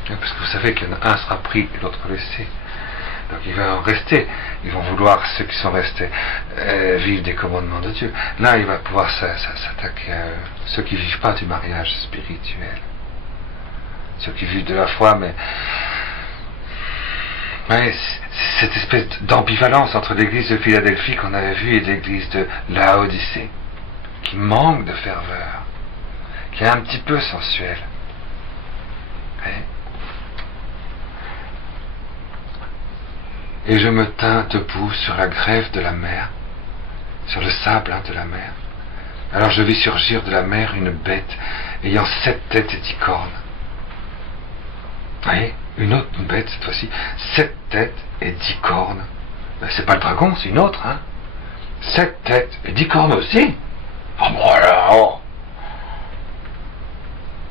Parce que vous savez qu'un sera pris et l'autre laissé. Donc il va en rester. Ils vont vouloir, ceux qui sont restés, vivre des commandements de Dieu. Là, il va pouvoir s'attaquer à ceux qui ne vivent pas du mariage spirituel. Ceux qui vivent de la foi, mais cette espèce d'ambivalence entre l'église de Philadelphie qu'on avait vue et l'église de Laodicée, qui manque de ferveur, qui est un petit peu sensuelle. Et je me tins debout sur la grève de la mer, sur le sable de la mer. Alors je vis surgir de la mer une bête ayant 7 têtes et 10 cornes. Vous voyez, une autre bête cette fois-ci, 7 têtes et 10 cornes. Ben, c'est pas le dragon, c'est une autre, 7 têtes et 10 cornes aussi. Oh voilà.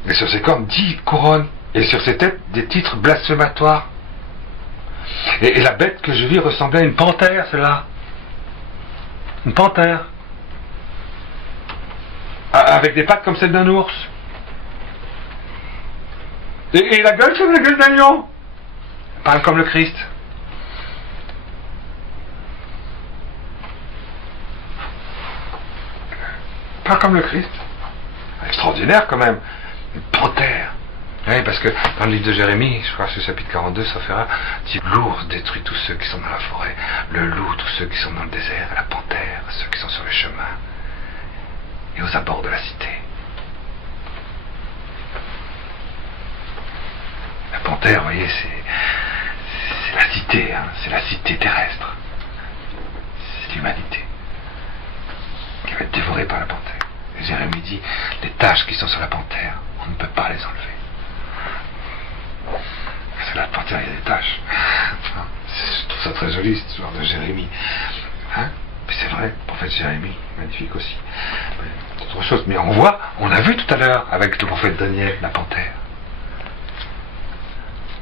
Et sur ces cornes, 10 couronnes. Et sur ces têtes, des titres blasphématoires. Et la bête que je vis ressemblait à une panthère, celle-là. Une panthère. Avec des pattes comme celles d'un ours. Et la gueule comme la gueule d'un lion. Parle comme le Christ. Parle comme le Christ. Extraordinaire quand même. Une panthère. Oui, parce que dans le livre de Jérémie, je crois que c'est le chapitre 42, ça fera, dit l'ours détruit tous ceux qui sont dans la forêt, le loup tous ceux qui sont dans le désert, la panthère ceux qui sont sur les chemins et aux abords de la cité. La panthère, vous voyez, c'est la cité, c'est la cité terrestre. C'est l'humanité qui va être dévorée par la panthère. Et Jérémie dit, les taches qui sont sur la panthère, on ne peut pas les enlever. Parce que la panthère, il y a des taches. Je trouve ça très joli, ce genre de Jérémie. Mais c'est vrai, le prophète Jérémie, magnifique aussi. C'est autre chose. Mais on a vu tout à l'heure avec le prophète Daniel, la panthère.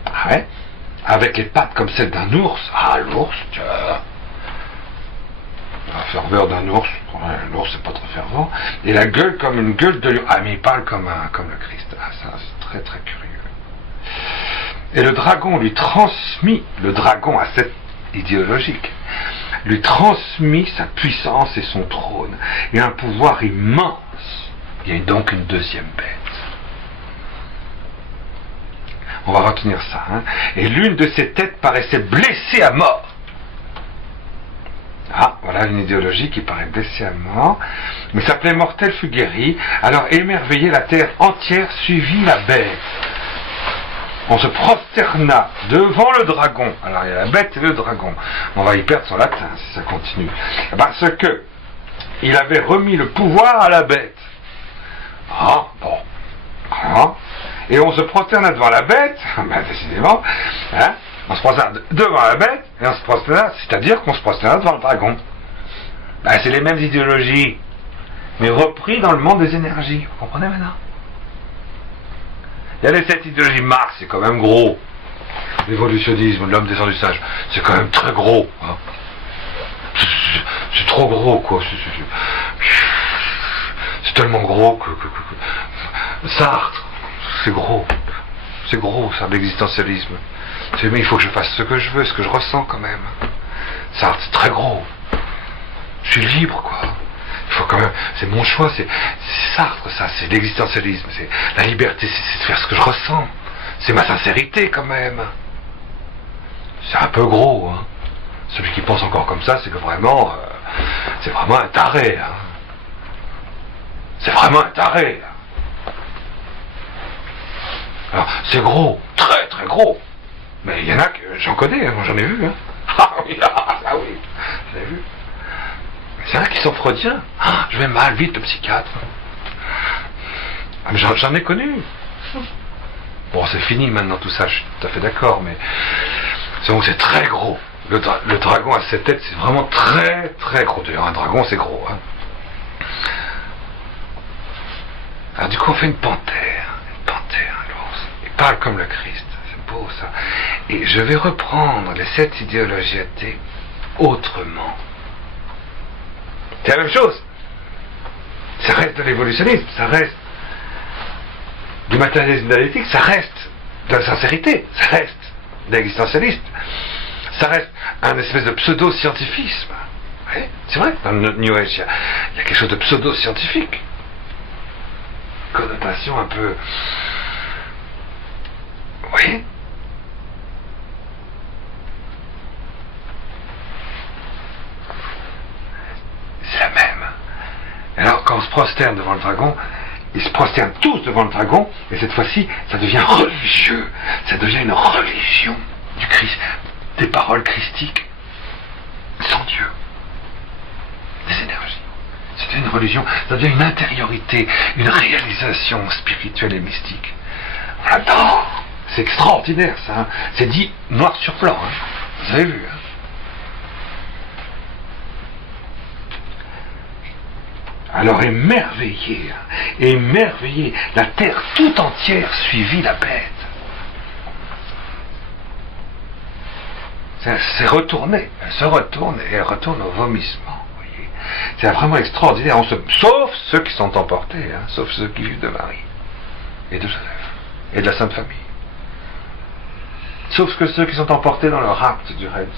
Ah ouais? Avec les pattes comme celles d'un ours. Ah, l'ours, tiens. La ferveur d'un ours. L'ours, c'est pas très fervent. Et la gueule comme une gueule de lion. Ah, mais il parle comme le Christ. Ah, ça, c'est très très curieux. Et le dragon lui transmit, le dragon à cette idéologique, lui transmit sa puissance et son trône, et un pouvoir immense. Il y a donc une deuxième bête. On va retenir ça. Hein. Et l'une de ces têtes paraissait blessée à mort. Ah, voilà une idéologie qui paraît blessée à mort. Mais s'appelait Mortel fut guéri. Alors émerveillée, la terre entière suivit la bête. On se prosterna devant le dragon. Alors il y a la bête et le dragon. On va y perdre son latin si ça continue. Parce que il avait remis le pouvoir à la bête. Ah, bon. Ah. Et on se prosterna devant la bête, ben décidément, hein, on se prosterna devant la bête, et on se prosterna, c'est-à-dire qu'on se prosterna devant le dragon. Ben, c'est les mêmes idéologies, mais repris dans le monde des énergies. Vous comprenez maintenant? Il y a les 7 idéologies. Marx, c'est quand même gros. L'évolutionnisme, l'homme descend du singe, c'est quand même très gros. Hein. C'est trop gros, quoi. C'est tellement gros que Sartre, c'est gros. C'est gros, ça, l'existentialisme. Mais il faut que je fasse ce que je veux, ce que je ressens quand même. Sartre, c'est très gros. Je suis libre, quoi. Il faut quand même, c'est mon choix, c'est Sartre, ça, c'est l'existentialisme, c'est la liberté, c'est de faire ce que je ressens. C'est ma sincérité, quand même. C'est un peu gros, hein. Celui qui pense encore comme ça, c'est que vraiment, c'est vraiment un taré, hein. C'est vraiment un taré. Alors, c'est gros, très très gros. Mais il y en a que j'en connais, hein, moi j'en ai vu. Hein. Ah oui, j'en ai vu. C'est là qui sont freudiens. Ah, je vais mal, vite le psychiatre. Ah, mais j'en ai connu. Bon, c'est fini maintenant tout ça, je suis tout à fait d'accord, mais c'est très gros. Le dragon à 7 têtes, c'est vraiment très très gros. D'ailleurs, un dragon, c'est gros. Hein. Alors du coup, on fait une panthère, l'ours. Il parle comme le Christ. C'est beau ça. Et je vais reprendre les 7 idéologies athées autrement. C'est la même chose. Ça reste de l'évolutionnisme, ça reste du matérialisme dialectique, ça reste de la sincérité, ça reste de l'existentialisme, ça reste un espèce de pseudo-scientifisme. Oui, c'est vrai, dans le New Age, il y a quelque chose de pseudo-scientifique. Connotation un peu... Vous voyez ? C'est la même. Alors, quand on se prosterne devant le dragon, ils se prosternent tous devant le dragon, et cette fois-ci, ça devient religieux. Ça devient une religion du Christ, des paroles christiques, sans Dieu, des énergies. C'est une religion, ça devient une intériorité, une réalisation spirituelle et mystique. On l'adore. C'est extraordinaire, ça. Hein. C'est dit noir sur blanc. Hein. Vous avez vu, hein. Alors émerveillé, la terre tout entière suivit la bête. C'est retourné, elle se retourne et elle retourne au vomissement. Vous voyez. C'est vraiment extraordinaire, sauf ceux qui sont emportés, hein, sauf ceux qui vivent de Marie et de Joseph et de la Sainte Famille. Sauf que ceux qui sont emportés dans leur acte du rêve,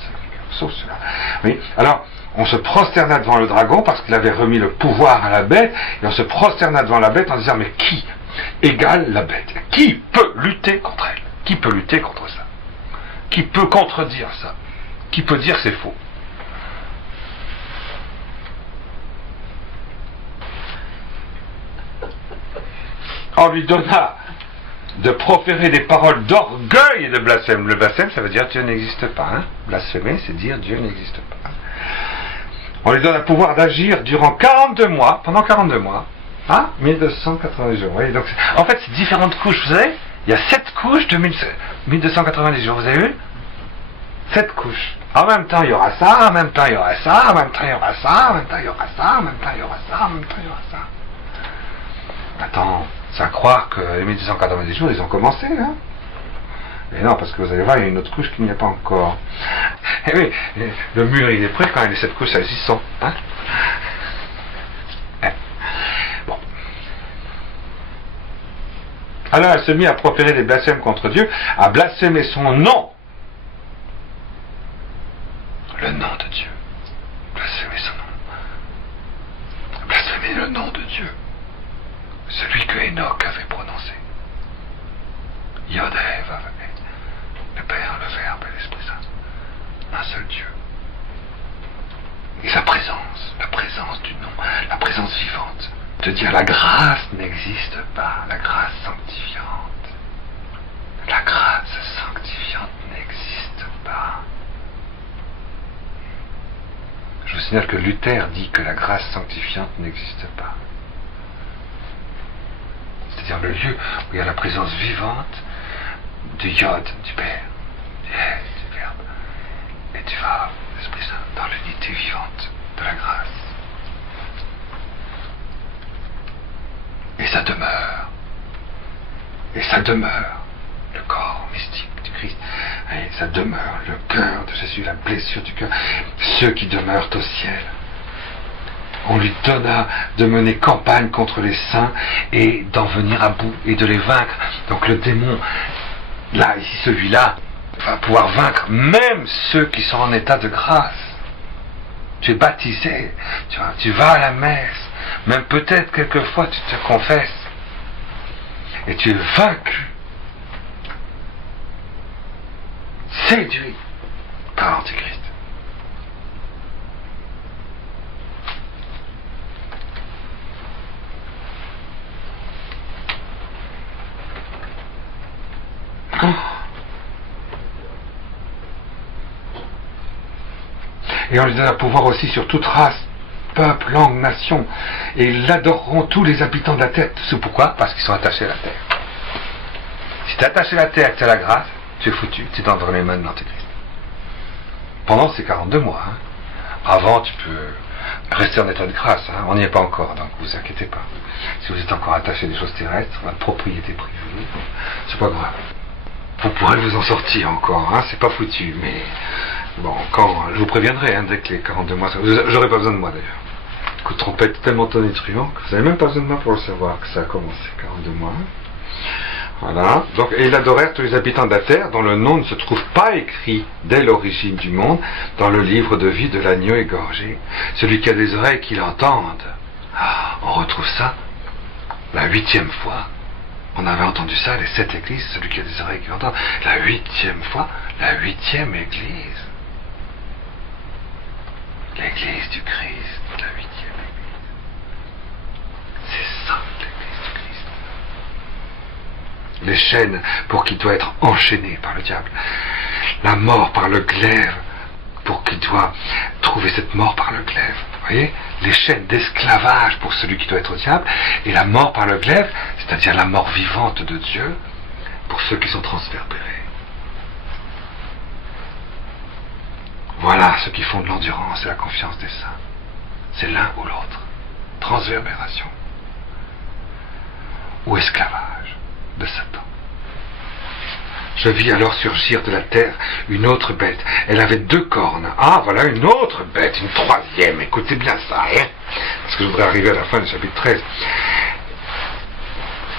sauf ceux-là. Oui. Alors, on se prosterna devant le dragon parce qu'il avait remis le pouvoir à la bête, et on se prosterna devant la bête en disant, mais qui égale la bête? Qui peut lutter contre elle? Qui peut lutter contre ça? Qui peut contredire ça? Qui peut dire que c'est faux? On lui donna de proférer des paroles d'orgueil et de blasphème. Le blasphème, ça veut dire Dieu n'existe pas. Hein. Blasphémer, c'est dire Dieu n'existe pas. On lui donne le pouvoir d'agir durant 42 mois, pendant 42 mois, hein, 1290 jours. Oui, donc, en fait, c'est différentes couches, vous savez. Il y a 7 couches de 1290 jours, vous avez vu? 7 couches. En même temps, il y aura ça, en même temps, il y aura ça, en même temps, il y aura ça, en même temps, il y aura ça, en même temps, il y aura ça, en même temps, il y aura ça. Attends, c'est à croire que les 1290 jours, ils ont commencé, hein? Et non, parce que vous allez voir, il y a une autre couche qui n'y est pas encore. Et oui, le mur, il est prêt quand il y a 7 couches, ça existe, hein? Bon. Alors elle se mit à proférer des blasphèmes contre Dieu, à blasphémer son nom. Le nom de Dieu. Blasphémer son nom. Blasphémer le nom de Dieu. Celui que Enoch avait prononcé. Yod He Vav He. Le Père, le Verbe et l'Esprit Saint. Un seul Dieu. Et la présence du nom, la présence vivante, de dire la grâce n'existe pas, la grâce sanctifiante. La grâce sanctifiante n'existe pas. Je vous signale que Luther dit que la grâce sanctifiante n'existe pas. C'est-à-dire le lieu où il y a la présence vivante du Yod, du Père, du He, du Verbe, et du Vav, l'Esprit Saint, dans l'unité vivante de la grâce. Et ça demeure. Et ça demeure. Le corps mystique du Christ. Et ça demeure. Le cœur de Jésus, la blessure du cœur. Ceux qui demeurent au ciel. On lui donna de mener campagne contre les saints et d'en venir à bout et de les vaincre. Donc le démon, là, ici, celui-là, va pouvoir vaincre même ceux qui sont en état de grâce. Tu es baptisé, tu vas à la messe, même peut-être quelquefois tu te confesses, et tu es vaincu, séduit par l'Antichrist. Et on lui donne un pouvoir aussi sur toute race, peuple, langue, nation. Et ils l'adoreront tous les habitants de la terre. C'est pourquoi? Parce qu'ils sont attachés à la terre. Si tu es attaché à la terre et que tu as la grâce, tu es foutu, tu es dans les mains de l'Antéchrist. Pendant ces 42 mois. Hein. Avant, tu peux rester en état de grâce. Hein. On n'y est pas encore, donc vous inquiétez pas. Si vous êtes encore attaché à des choses terrestres, à la propriété privée, c'est pas grave. Vous pourrez vous en sortir encore, hein. C'est pas foutu, mais... Bon, quand je vous préviendrai, hein, dès que les 42 mois... J'aurai pas besoin de moi, d'ailleurs. Coup de trompette tellement tonitruant que vous n'avez même pas besoin de moi pour le savoir que ça a commencé, 42 mois. Voilà. Donc, et ils adorèrent tous les habitants de la terre, dont le nom ne se trouve pas écrit dès l'origine du monde, dans le livre de vie de l'agneau égorgé. Celui qui a des oreilles, qu'il entende. Ah, on retrouve ça la 8e fois. On avait entendu ça, les 7 églises, celui qui a des oreilles, qu'il entende. La 8e fois, la 8e église. L'église du Christ, la 8e église. C'est ça, l'église du Christ. Les chaînes pour qui doit être enchaîné par le diable. La mort par le glaive pour qui doit trouver cette mort par le glaive. Vous voyez? Les chaînes d'esclavage pour celui qui doit être au diable, et la mort par le glaive, c'est-à-dire la mort vivante de Dieu, pour ceux qui sont transverbérés. Voilà ceux qui font de l'endurance et la confiance des saints. C'est l'un ou l'autre. Transverbération. Ou esclavage de Satan. Je vis alors surgir de la terre une autre bête. Elle avait 2 cornes. Ah, voilà une autre bête, une 3e. Écoutez bien ça, hein, parce que je voudrais arriver à la fin du chapitre 13.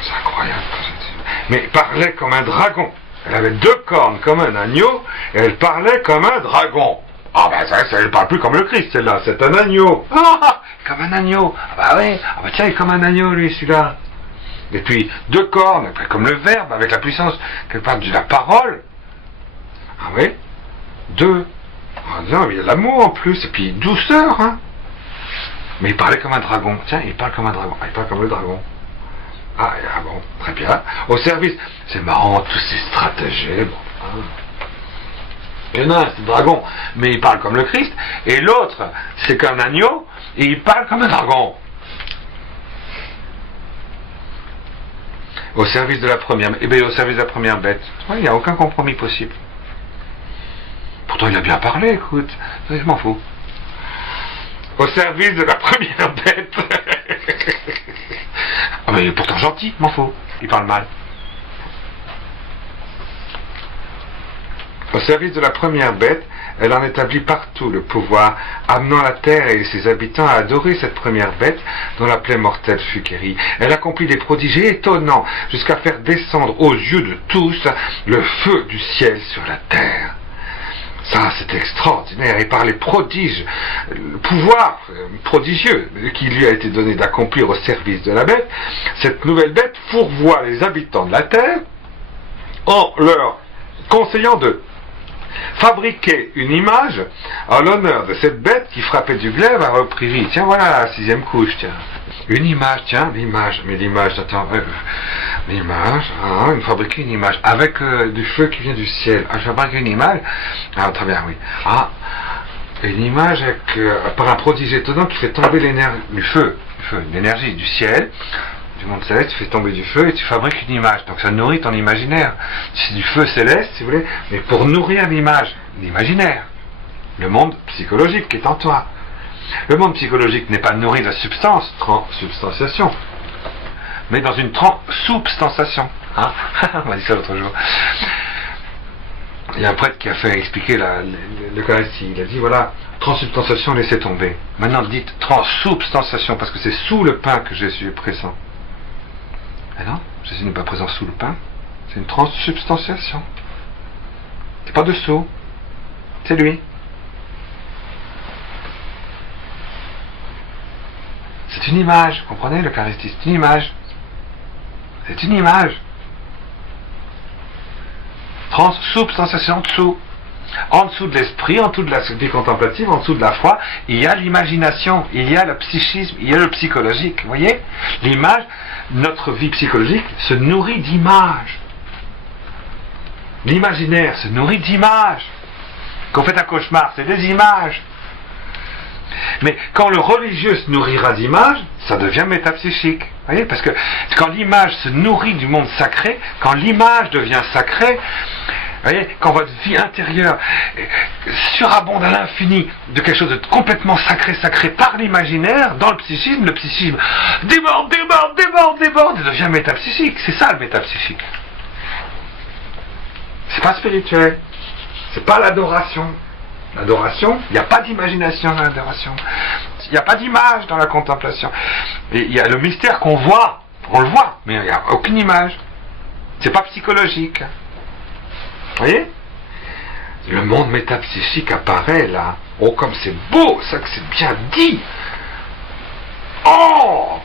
C'est incroyable. Mais parlait comme un dragon. Elle avait 2 cornes comme un agneau, et elle parlait comme un dragon. Ah ben ça, elle parle plus comme le Christ, celle-là, c'est un agneau. Ah, comme un agneau. Ah bah oui, ah bah tiens, il est comme un agneau, lui, celui-là. Et puis, 2 cornes, comme le Verbe, avec la puissance qu'elle parle de la parole. Ah oui, 2. Ah non, il y a l'amour en plus, et puis douceur, hein. Mais il parlait comme un dragon. Tiens, il parle comme un dragon. Ah, il parle comme le dragon. Ah bon, très bien. Au service, c'est marrant, tous ces stratagèmes. Hein. Il y en a un, c'est le dragon, mais il parle comme le Christ. Et l'autre, c'est qu'un agneau, et il parle comme un dragon. Au service de la première, au service de la première bête. Il n'y a aucun compromis possible. Pourtant, il a bien parlé, écoute. Je m'en fous. Au service de la première bête. Ah, mais il est pourtant gentil, m'en fous. Il parle mal. Au service de la première bête, elle en établit partout le pouvoir, amenant la terre et ses habitants à adorer cette première bête dont la plaie mortelle fut guérie. Elle accomplit des prodiges étonnants jusqu'à faire descendre aux yeux de tous le feu du ciel sur la terre. Ça, c'est extraordinaire. Et par les prodiges, le pouvoir prodigieux qui lui a été donné d'accomplir au service de la bête, cette nouvelle bête fourvoie les habitants de la terre en leur conseillant de fabriquer une image en l'honneur de cette bête qui frappait du glaive à repris vie. Tiens, voilà la 6e couche, tiens. Une image, tiens, l'image. Mais l'image, attends, l'image, fabriquer une image avec du feu qui vient du ciel. Ah, je fabrique une image. Ah, très bien, oui. Ah, une image avec, par un prodige étonnant qui fait tomber l'énergie, du feu, l'énergie du ciel, du monde céleste, tu fais tomber du feu et tu fabriques une image. Donc ça nourrit ton imaginaire. C'est du feu céleste, si vous voulez, mais pour nourrir l'image, l'imaginaire, le monde psychologique qui est en toi. Le monde psychologique n'est pas nourri de la substance, transsubstantiation, mais dans une transsubstantiation. Hein. On m'a dit ça l'autre jour. Il y a un prêtre qui a fait expliquer l'Eucharistie. Il a dit voilà, transsubstantiation, laissez tomber. Maintenant dites transsubstantiation, parce que c'est sous le pain que Jésus est présent. Ah non, Jésus n'est pas présent sous le pain, c'est une transsubstantiation. C'est pas dessous, c'est lui. C'est une image, vous comprenez, l'Eucharistie, c'est une image. C'est une image. Transsubstantiation en dessous. En dessous de l'esprit, en dessous de la vie contemplative, en dessous de la foi, il y a l'imagination, il y a le psychisme, il y a le psychologique. Vous voyez, l'image, notre vie psychologique se nourrit d'images. L'imaginaire se nourrit d'images. Quand on fait un cauchemar, c'est des images. Mais quand le religieux se nourrira d'images, ça devient métapsychique. Vous voyez, parce que quand l'image se nourrit du monde sacré, quand l'image devient sacrée, vous voyez, quand votre vie intérieure surabonde à l'infini de quelque chose de complètement sacré par l'imaginaire, dans le psychisme déborde, et devient métapsychique. C'est ça le métapsychique. C'est pas spirituel. C'est pas l'adoration. L'adoration, il n'y a pas d'imagination dans l'adoration. Il n'y a pas d'image dans la contemplation. Et il y a le mystère qu'on voit, on le voit, mais il n'y a aucune image. C'est pas psychologique. Vous voyez? Le monde métapsychique apparaît là. Oh, comme c'est beau, ça que c'est bien dit. Oh!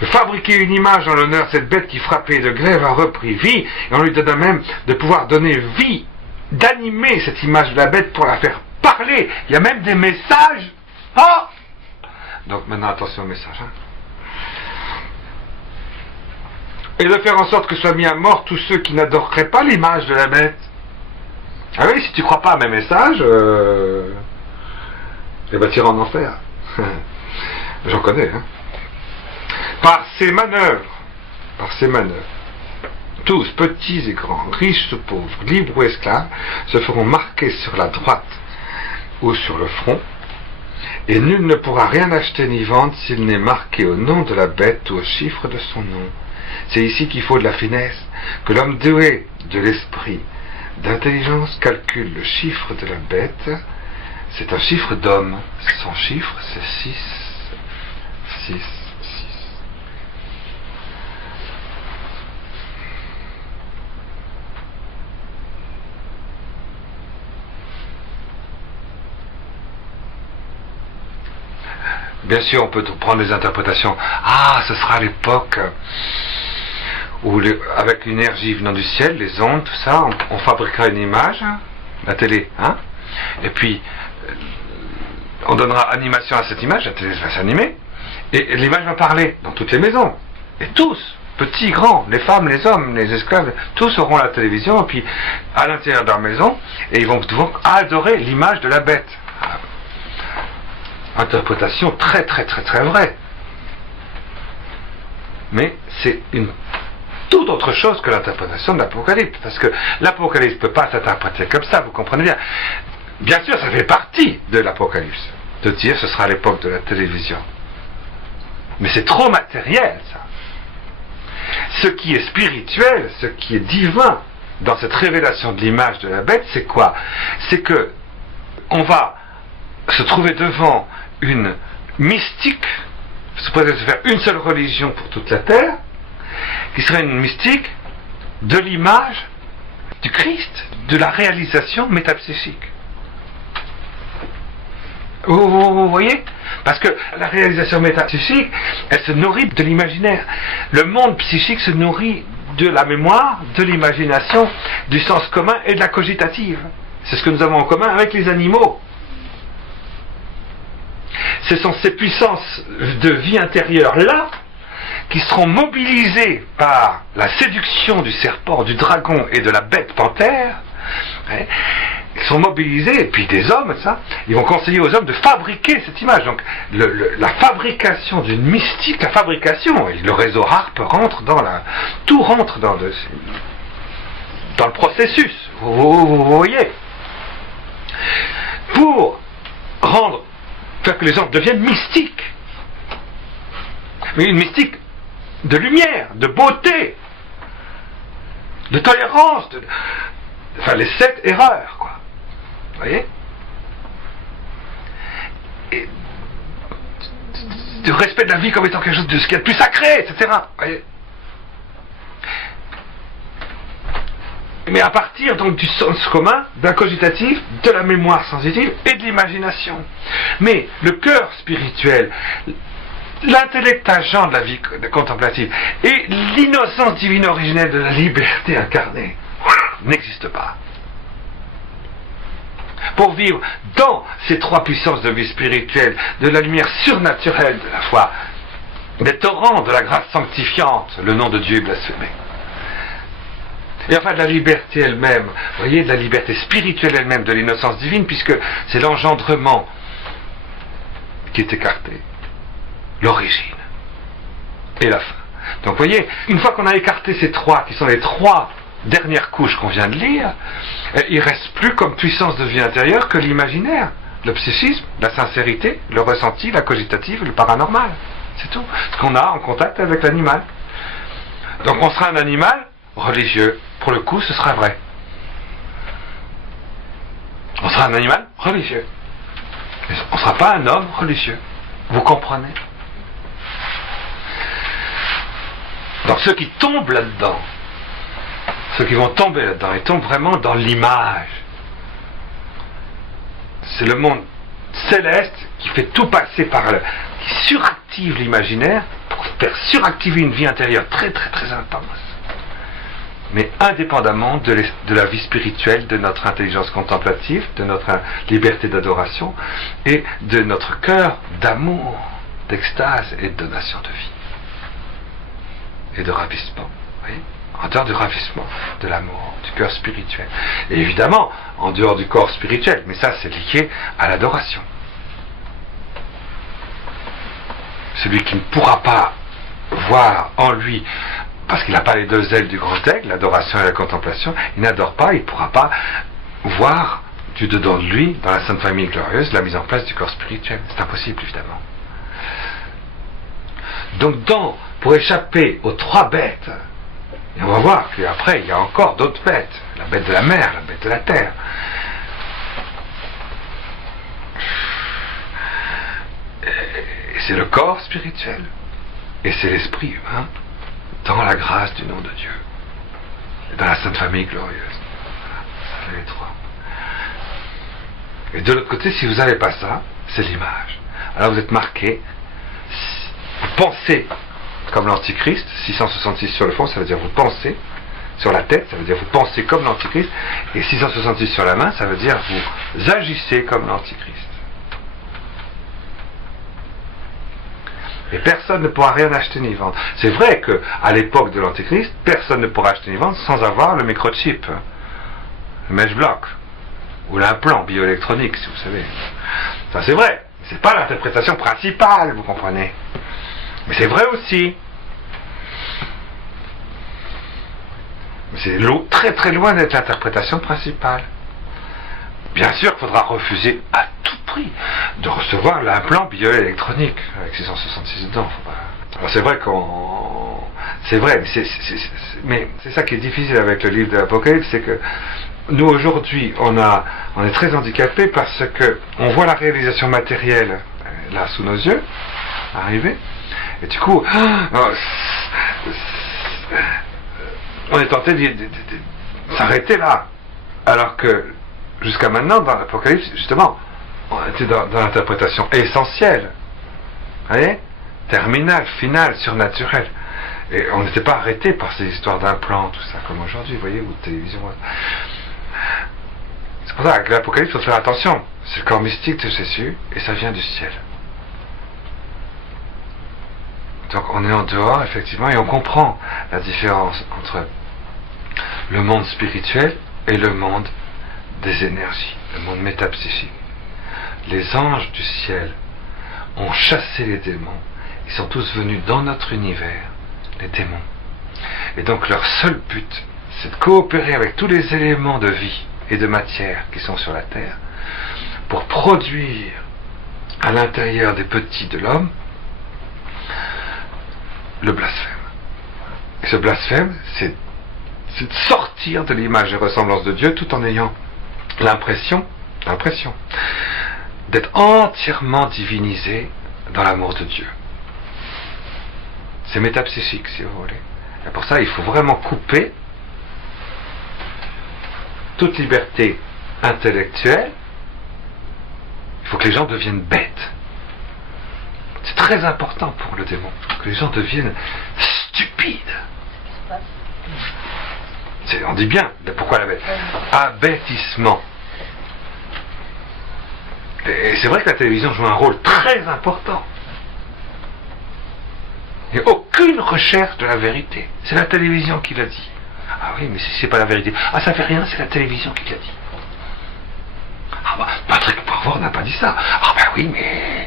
De fabriquer une image en l'honneur de cette bête qui frappait de glaive a repris vie, et on lui donne même de pouvoir donner vie, d'animer cette image de la bête pour la faire parler. Il y a même des messages. Ah! Donc maintenant attention au message. Hein. Et de faire en sorte que soient mis à mort tous ceux qui n'adoreraient pas l'image de la bête. Ah oui, si tu crois pas à mes messages, eh ben tu iras en enfer. J'en connais. Hein. Par ces manœuvres, tous, petits et grands, riches ou pauvres, libres ou esclaves, se feront marquer sur la droite ou sur le front, et nul ne pourra rien acheter ni vendre s'il n'est marqué au nom de la bête ou au chiffre de son nom. C'est ici qu'il faut de la finesse, que l'homme doué de l'esprit, d'intelligence calcule le chiffre de la bête. C'est un chiffre d'homme. Son chiffre, c'est 6. 6. Bien sûr, on peut prendre des interprétations. Ah, ce sera à l'époque où, avec l'énergie venant du ciel, les ondes, tout ça, on fabriquera une image, la télé, hein, et puis on donnera animation à cette image, la télé va s'animer, et l'image va parler dans toutes les maisons. Et tous, petits, grands, les femmes, les hommes, les esclaves, tous auront la télévision, et puis à l'intérieur de leur maison, et ils vont adorer l'image de la bête. Interprétation très vraie. Mais c'est une toute autre chose que l'interprétation de l'Apocalypse, parce que l'Apocalypse ne peut pas s'interpréter comme ça, vous comprenez bien. Bien sûr, ça fait partie de l'Apocalypse, de dire ce sera à l'époque de la télévision. Mais c'est trop matériel, ça. Ce qui est spirituel, ce qui est divin dans cette révélation de l'image de la bête, c'est quoi? C'est que on va se trouver devant une mystique, se pourrait se faire une seule religion pour toute la terre, qui serait une mystique de l'image du Christ, de la réalisation métapsychique. Vous voyez? Parce que la réalisation métapsychique, elle se nourrit de l'imaginaire. Le monde psychique se nourrit de la mémoire, de l'imagination, du sens commun et de la cogitative. C'est ce que nous avons en commun avec les animaux. Ce sont ces puissances de vie intérieure-là qui seront mobilisées par la séduction du serpent, du dragon et de la bête panthère. Ils sont mobilisés, et puis des hommes, ça, ils vont conseiller aux hommes de fabriquer cette image. Donc la fabrication d'une mystique, la fabrication, et le réseau HARP rentre tout rentre dans le processus, vous voyez. Pour faire que les gens deviennent mystiques. Mais une mystique de lumière, de beauté, de tolérance, enfin les 7 erreurs, quoi. Vous voyez? Et du respect de la vie comme étant quelque chose de ce qu'il y a de plus sacré, etc. Vous voyez? Mais à partir donc du sens commun, d'un cogitatif, de la mémoire sensitive et de l'imagination. Mais le cœur spirituel, l'intellect agent de la vie contemplative et l'innocence divine originelle de la liberté incarnée n'existent pas. Pour vivre dans ces 3 puissances de vie spirituelle, de la lumière surnaturelle de la foi, des torrents de la grâce sanctifiante, le nom de Dieu est blasphémé. Et enfin de la liberté elle-même, vous voyez, de la liberté spirituelle elle-même, de l'innocence divine, puisque c'est l'engendrement qui est écarté, l'origine et la fin. Donc vous voyez, une fois qu'on a écarté ces 3, qui sont les 3 dernières couches qu'on vient de lire, il ne reste plus comme puissance de vie intérieure que l'imaginaire, le psychisme, la sincérité, le ressenti, la cogitative, le paranormal. C'est tout. Ce qu'on a en contact avec l'animal. Donc on sera un animal religieux. Pour le coup, ce sera vrai. On sera un animal religieux. Mais on ne sera pas un homme religieux. Vous comprenez? Donc ceux qui tombent là-dedans, ceux qui vont tomber là-dedans, ils tombent vraiment dans l'image. C'est le monde céleste qui fait tout passer qui suractive l'imaginaire pour faire suractiver une vie intérieure très très très intense. Mais indépendamment de la vie spirituelle, de notre intelligence contemplative, de notre liberté d'adoration et de notre cœur d'amour, d'extase et de donation de vie. Et de ravissement. Oui, en dehors du ravissement, de l'amour, du cœur spirituel. Et évidemment, en dehors du corps spirituel, mais ça c'est lié à l'adoration. Celui qui ne pourra pas voir en lui, parce qu'il n'a pas les 2 ailes du grand aigle, l'adoration et la contemplation, il n'adore pas, il ne pourra pas voir du dedans de lui, dans la Sainte Famille glorieuse, la mise en place du corps spirituel. C'est impossible, évidemment. Donc, pour échapper aux 3 bêtes, et on va voir qu'après, il y a encore d'autres bêtes, la bête de la mer, la bête de la terre. Et c'est le corps spirituel, et c'est l'esprit humain, dans la grâce du nom de Dieu, et dans la Sainte Famille glorieuse. Voilà, les 3. Et de l'autre côté, si vous n'avez pas ça, c'est l'image. Alors vous êtes marqué, vous pensez comme l'Antichrist, 666 sur le fond, ça veut dire vous pensez, sur la tête, ça veut dire vous pensez comme l'Antichrist, et 666 sur la main, ça veut dire vous agissez comme l'Antichrist. Et personne ne pourra rien acheter ni vendre. C'est vrai qu'à l'époque de l'Antichrist, personne ne pourra acheter ni vendre sans avoir le microchip, le mesh block, ou l'implant bioélectronique, si vous savez. Ça c'est vrai, c'est pas l'interprétation principale, vous comprenez. Mais c'est vrai aussi. Mais c'est très très loin d'être l'interprétation principale. Bien sûr qu'il faudra refuser à tout prix de recevoir l'implant bioélectronique avec 666 dedans. Alors c'est vrai c'est vrai, mais c'est ça qui est difficile avec le livre de l'Apocalypse, c'est que nous aujourd'hui on est très handicapés parce que on voit la réalisation matérielle là sous nos yeux arriver, et du coup on est tenté de s'arrêter là, alors que jusqu'à maintenant dans l'Apocalypse justement on était dans l'interprétation essentielle, vous voyez, terminale, finale, surnaturelle. Et on n'était pas arrêté par ces histoires d'implants, tout ça, comme aujourd'hui, vous voyez, ou de télévision. C'est pour ça qu'avec l'Apocalypse, il faut faire attention. C'est le corps mystique de Jésus, et ça vient du ciel. Donc on est en dehors, effectivement, et on comprend la différence entre le monde spirituel et le monde des énergies, le monde métapsychique. Les anges du ciel ont chassé les démons. Ils sont tous venus dans notre univers, les démons. Et donc leur seul but, c'est de coopérer avec tous les éléments de vie et de matière qui sont sur la terre pour produire à l'intérieur des petits de l'homme le blasphème. Et ce blasphème, c'est de sortir de l'image et ressemblance de Dieu tout en ayant l'impression d'être entièrement divinisé dans l'amour de Dieu. C'est métapsychique, si vous voulez. Et pour ça, il faut vraiment couper toute liberté intellectuelle. Il faut que les gens deviennent bêtes. C'est très important pour le démon, que les gens deviennent stupides. On dit bien, pourquoi la bête? Abêtissement. Et c'est vrai que la télévision joue un rôle très important. Il n'y a aucune recherche de la vérité. C'est la télévision qui l'a dit. Ah oui, mais si c'est pas la vérité. Ah, ça fait rien, c'est la télévision qui l'a dit. Ah bah, Patrick Poivre n'a pas dit ça. Ah bah oui, mais...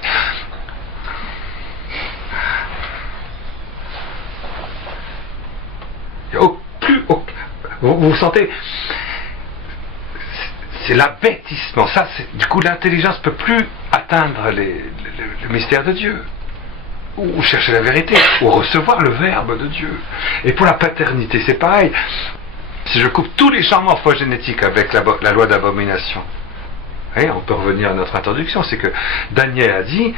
Il n'y a plus aucun... Vous sentez... C'est l'abêtissement. Ça, du coup, l'intelligence ne peut plus atteindre le mystère de Dieu. Ou chercher la vérité, ou recevoir le Verbe de Dieu. Et pour la paternité, c'est pareil. Si je coupe tous les champs morphogénétiques avec la loi d'abomination, on peut revenir à notre introduction, c'est que Daniel a dit,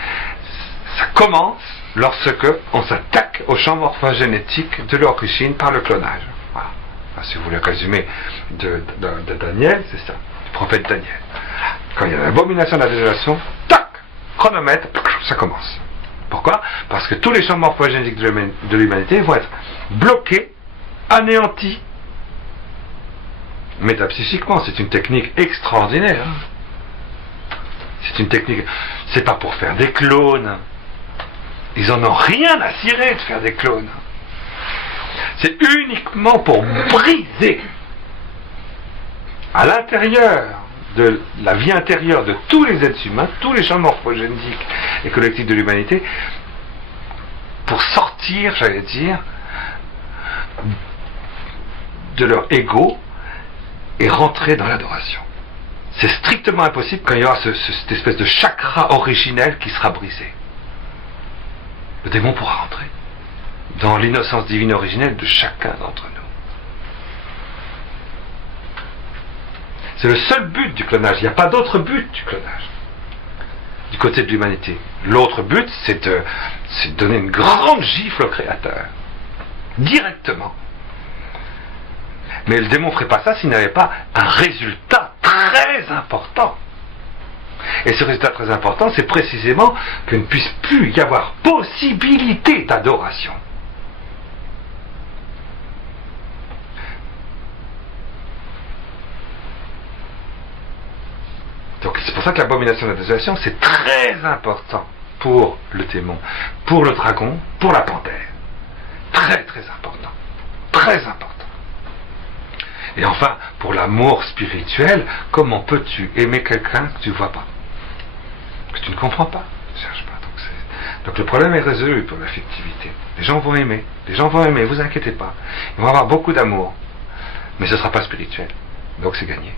ça commence lorsque on s'attaque aux champs morphogénétiques de l'origine par le clonage. Voilà. Enfin, si vous voulez résumer de Daniel, c'est ça, du prophète Daniel. Quand il y a l'abomination de la désolation, tac, chronomètre, ça commence. Pourquoi? Parce que tous les champs morphogénétiques de l'humanité vont être bloqués, anéantis. Métapsychiquement, c'est une technique extraordinaire. C'est une technique, c'est pas pour faire des clones. Ils en ont rien à cirer de faire des clones. C'est uniquement pour briser à l'intérieur de la vie intérieure de tous les êtres humains, tous les champs morphogénétiques et collectifs de l'humanité, pour sortir, j'allais dire, de leur ego et rentrer dans l'adoration. C'est strictement impossible quand il y aura cette espèce de chakra originel qui sera brisé. Le démon pourra rentrer dans l'innocence divine originelle de chacun d'entre nous. C'est le seul but du clonage. Il n'y a pas d'autre but du clonage du côté de l'humanité. L'autre but, c'est de donner une grande gifle au Créateur, directement. Mais le démon ne ferait pas ça s'il n'avait pas un résultat très important. Et ce résultat très important, c'est précisément qu'il ne puisse plus y avoir possibilité d'adoration. Donc c'est pour ça que l'abomination de la désolation, c'est très important pour le démon, pour le dragon, pour la panthère. Très très important. Très important. Et enfin, pour l'amour spirituel, comment peux-tu aimer quelqu'un que tu ne vois pas, que tu ne comprends pas, tu ne cherches pas. Donc le problème est résolu pour l'affectivité. Les gens vont aimer, vous inquiétez pas. Ils vont avoir beaucoup d'amour, mais ce ne sera pas spirituel. Donc c'est gagné.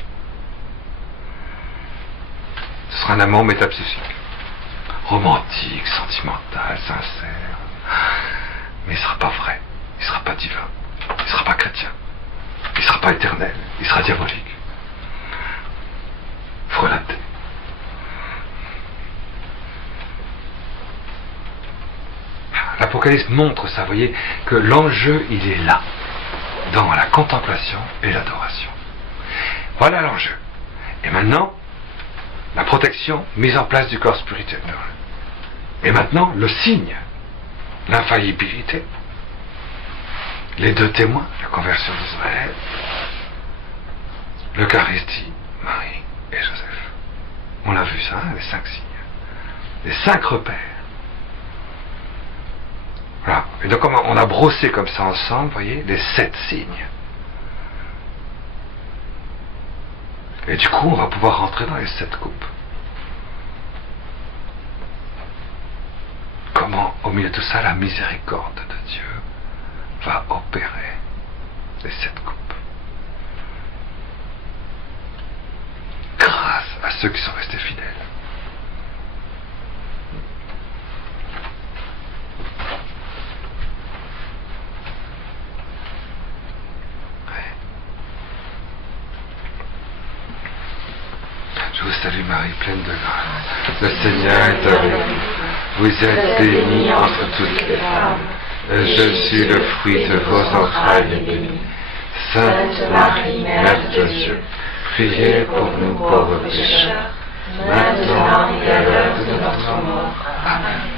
Ce sera un amour métapsychique, romantique, sentimental, sincère, mais il ne sera pas vrai, il ne sera pas divin, il ne sera pas chrétien, il ne sera pas éternel, il sera diabolique. Frelaté. L'Apocalypse montre ça, vous voyez, que l'enjeu, il est là, dans la contemplation et l'adoration. Voilà l'enjeu. Et maintenant, la protection mise en place du corps spirituel. Et maintenant, le signe, l'infaillibilité. les deux témoins, la conversion d'Israël, l'Eucharistie, Marie et Joseph. On l'a vu ça, hein, les 5 signes. Les 5 repères. Voilà. Et donc on a brossé comme ça ensemble, vous voyez, les 7 signes. Et du coup, on va pouvoir rentrer dans les 7 coupes. Comment, au milieu de tout ça, la miséricorde de Dieu va opérer les 7 coupes. Grâce à ceux qui sont restés fidèles. Je vous salue Marie, pleine de grâce. Le Seigneur est avec vous. Vous êtes bénie entre toutes les femmes. Et je suis le fruit de vos entrailles bénies. Sainte Marie, Mère de Dieu, priez pour nous pauvres pécheurs, maintenant et à l'heure de notre mort. Amen.